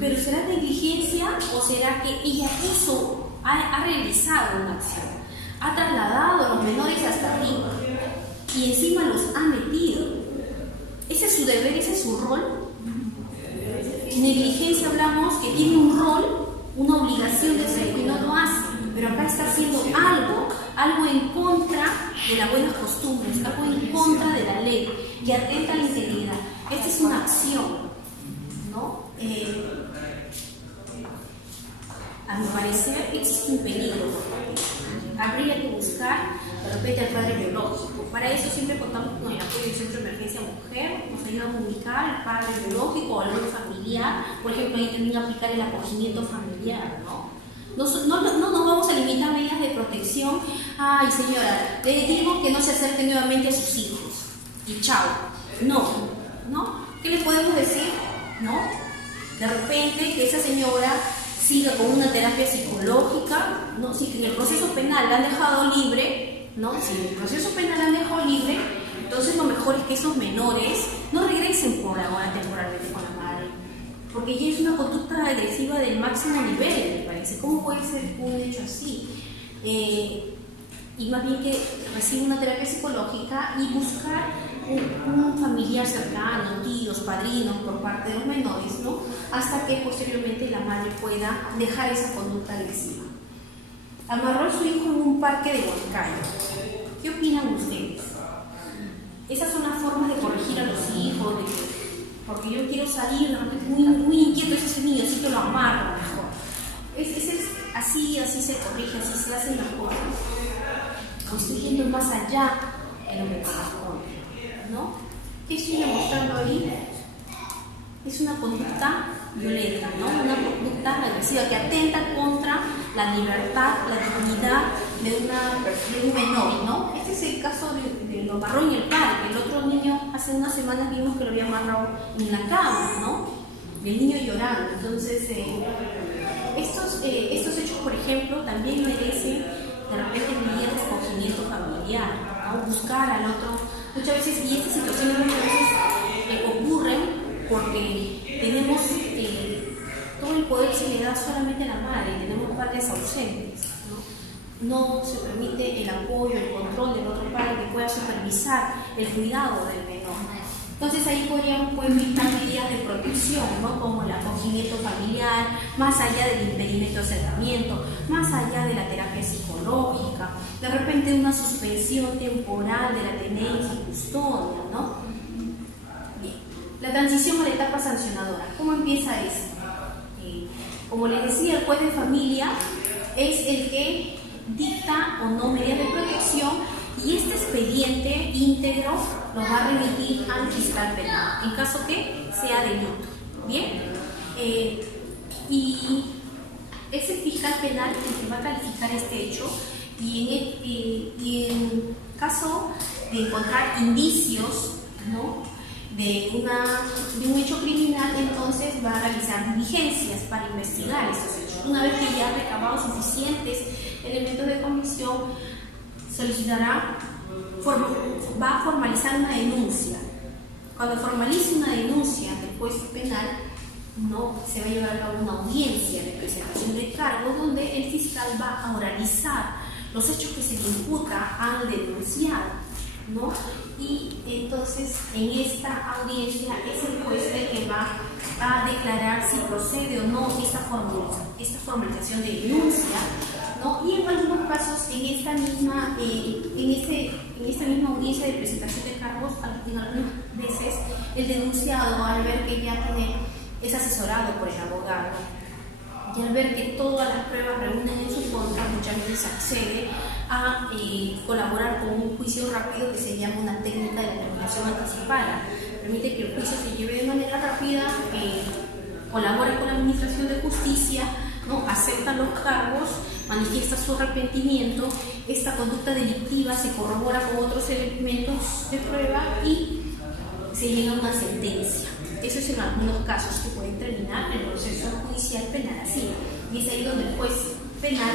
¿Pero será negligencia o será que ella ha realizado una acción? Ha trasladado a los menores hasta arriba y encima los ha metido. ¿Ese es su deber? ¿Ese es su rol? Negligencia hablamos que tiene un rol, una obligación de hacer y no lo hace, pero acá está haciendo algo en contra de las buenas costumbres, algo en contra de la ley, que atenta a la integridad. Esta es una acción, ¿no? A mi parecer existe un peligro. Habría que buscar de repente al padre biológico. Para eso siempre contamos con el apoyo del Centro de Emergencia Mujer. Nos ayuda a comunicar al padre biológico o al otro familiar. Por ejemplo, ahí también aplicar el acogimiento familiar, ¿no? No nos vamos a limitar a medidas de protección. Ay, señora, le digo que no se acerque nuevamente a sus hijos. Y chao. ¿No? ¿Qué le podemos decir? ¿No? De repente que esa señora siga con una terapia psicológica, ¿no? Si en el proceso penal la han dejado libre, ¿no? Si en el proceso penal la han dejado libre, entonces lo mejor es que esos menores no regresen por ahora temporalmente con la madre, porque ya es una conducta agresiva del máximo nivel, me parece. ¿Cómo puede ser un hecho así? Y más bien que reciba una terapia psicológica y buscar un familiar cercano, tíos, padrinos por parte de los menores, ¿no? Hasta que posteriormente la madre pueda dejar esa conducta agresiva. Amarró a su hijo en un parque de Huancayo. ¿Qué opinan ustedes? Esas son las formas de corregir a los hijos, porque yo quiero salir, de repente muy inquieto ese niño, así que lo amarro mejor. Así se corrige, así se hacen las cosas. O estoy yendo más allá de lo que corresponde, ¿no? ¿Qué estoy demostrando ahí? Es una conducta violenta, ¿no? Una conducta agresiva que atenta contra la libertad, la dignidad de un menor, ¿no? Este es el caso de lo amarró en el parque. El otro niño, hace unas semanas vimos que lo había amarrado en la cama, ¿no? El niño llorando. Entonces, estos hechos, por ejemplo, también merecen de repente mediante acogimiento familiar, ¿no? Buscar al otro. Muchas veces, y estas situaciones muchas veces ocurren porque tenemos todo el poder se le da solamente a la madre, tenemos padres ausentes, ¿no? No se permite el apoyo, el control del otro padre que pueda supervisar el cuidado del menor. Entonces ahí podríamos dictar medidas de protección, ¿no? Como el acogimiento familiar, más allá del impedimento de acercamiento, más allá de la terapia psicológica, de repente una suspensión temporal de la tenencia y custodia, ¿no? Bien, la transición a la etapa sancionadora. ¿Cómo empieza esto? Como les decía, el juez de familia es el que dicta o no medidas de protección y este expediente íntegro lo va a remitir al fiscal penal, en caso que sea delito. ¿Bien? Y es el fiscal penal el que va a calificar este hecho y en caso de encontrar indicios, ¿no?, de un hecho criminal, entonces va a realizar diligencias para investigar esos hechos. Una vez que ya ha recabado suficientes elementos de comisión, va a formalizar una denuncia. Cuando formalice una denuncia del juez penal, no se va a llevar a cabo una audiencia de presentación de cargos donde el fiscal va a oralizar los hechos que se le imputa al denunciado, ¿no? Y entonces en esta audiencia es el juez el que va a declarar si procede o no esta formalización de denuncia, ¿no? Y en algunos casos en esta misma audiencia de presentación de cargos, en algunas veces el denunciado, al ver que ya es asesorado por el abogado y al ver que todas las pruebas reúnen en su contra, muchas veces accede a colaborar con un juicio rápido que se llama una técnica de determinación anticipada. Permite que el juicio se lleve de manera rápida, colabora con la administración de justicia, ¿no?, acepta los cargos, manifiesta su arrepentimiento, esta conducta delictiva se corrobora con otros elementos de prueba y se llega a una sentencia. Eso es en algunos casos que pueden terminar el proceso judicial penal así. Y es ahí donde el juez penal,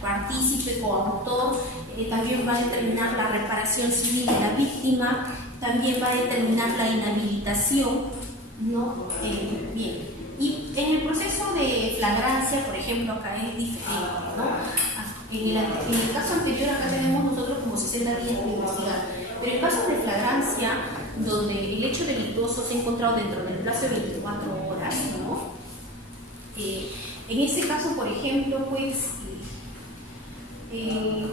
partícipe, coautor, también va a determinar la reparación civil de la víctima, también va a determinar la inhabilitación, ¿no? Bien. Y en el proceso de flagrancia, por ejemplo, acá es diferente, ¿no? En el caso anterior acá tenemos nosotros como 60 días de investigar, pero el caso de flagrancia, donde el hecho delictuoso se ha encontrado dentro del plazo de 24 horas, ¿no? En ese caso, por ejemplo, pues el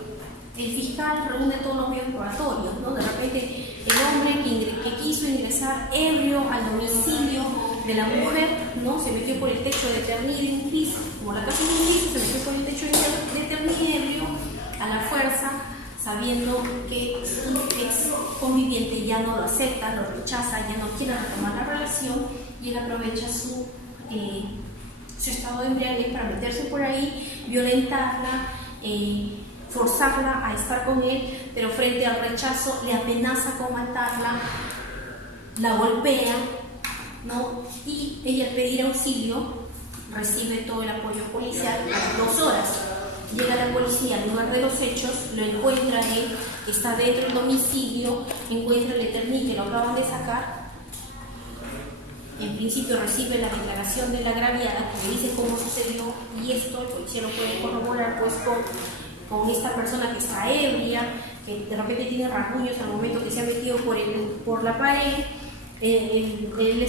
fiscal reúne todos los medios probatorios, ¿no? De repente el hombre que quiso ingresar ebrio al domicilio de la mujer, ¿no?, se metió por el techo de Ternide en un piso, como la casa de un piso, se metió por el techo de Ternide ebrio a la fuerza, sabiendo que su ex conviviente ya no lo acepta, lo rechaza, ya no quiere retomar la relación y él aprovecha su estado de embriaguez para meterse por ahí, violentarla, forzarla a estar con él, pero frente al rechazo le amenaza con matarla, la golpea, ¿no? Y ella al pedir auxilio recibe todo el apoyo policial a las 2 horas. Llega la policía al lugar de los hechos, lo encuentra él, está dentro del domicilio, encuentra el Eternit que lo acaban de sacar. En principio recibe la declaración de la agraviada que le dice cómo sucedió y esto el policía lo puede corroborar pues con esta persona que está ebria, que de repente tiene rasguños al momento que se ha metido por la pared. El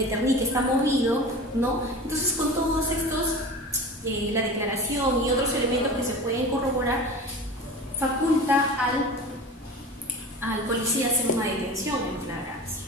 Eternit que está movido, ¿no? Entonces con todos estos, la declaración y otros elementos que se pueden corroborar, faculta al policía hacer una detención en flagrancia.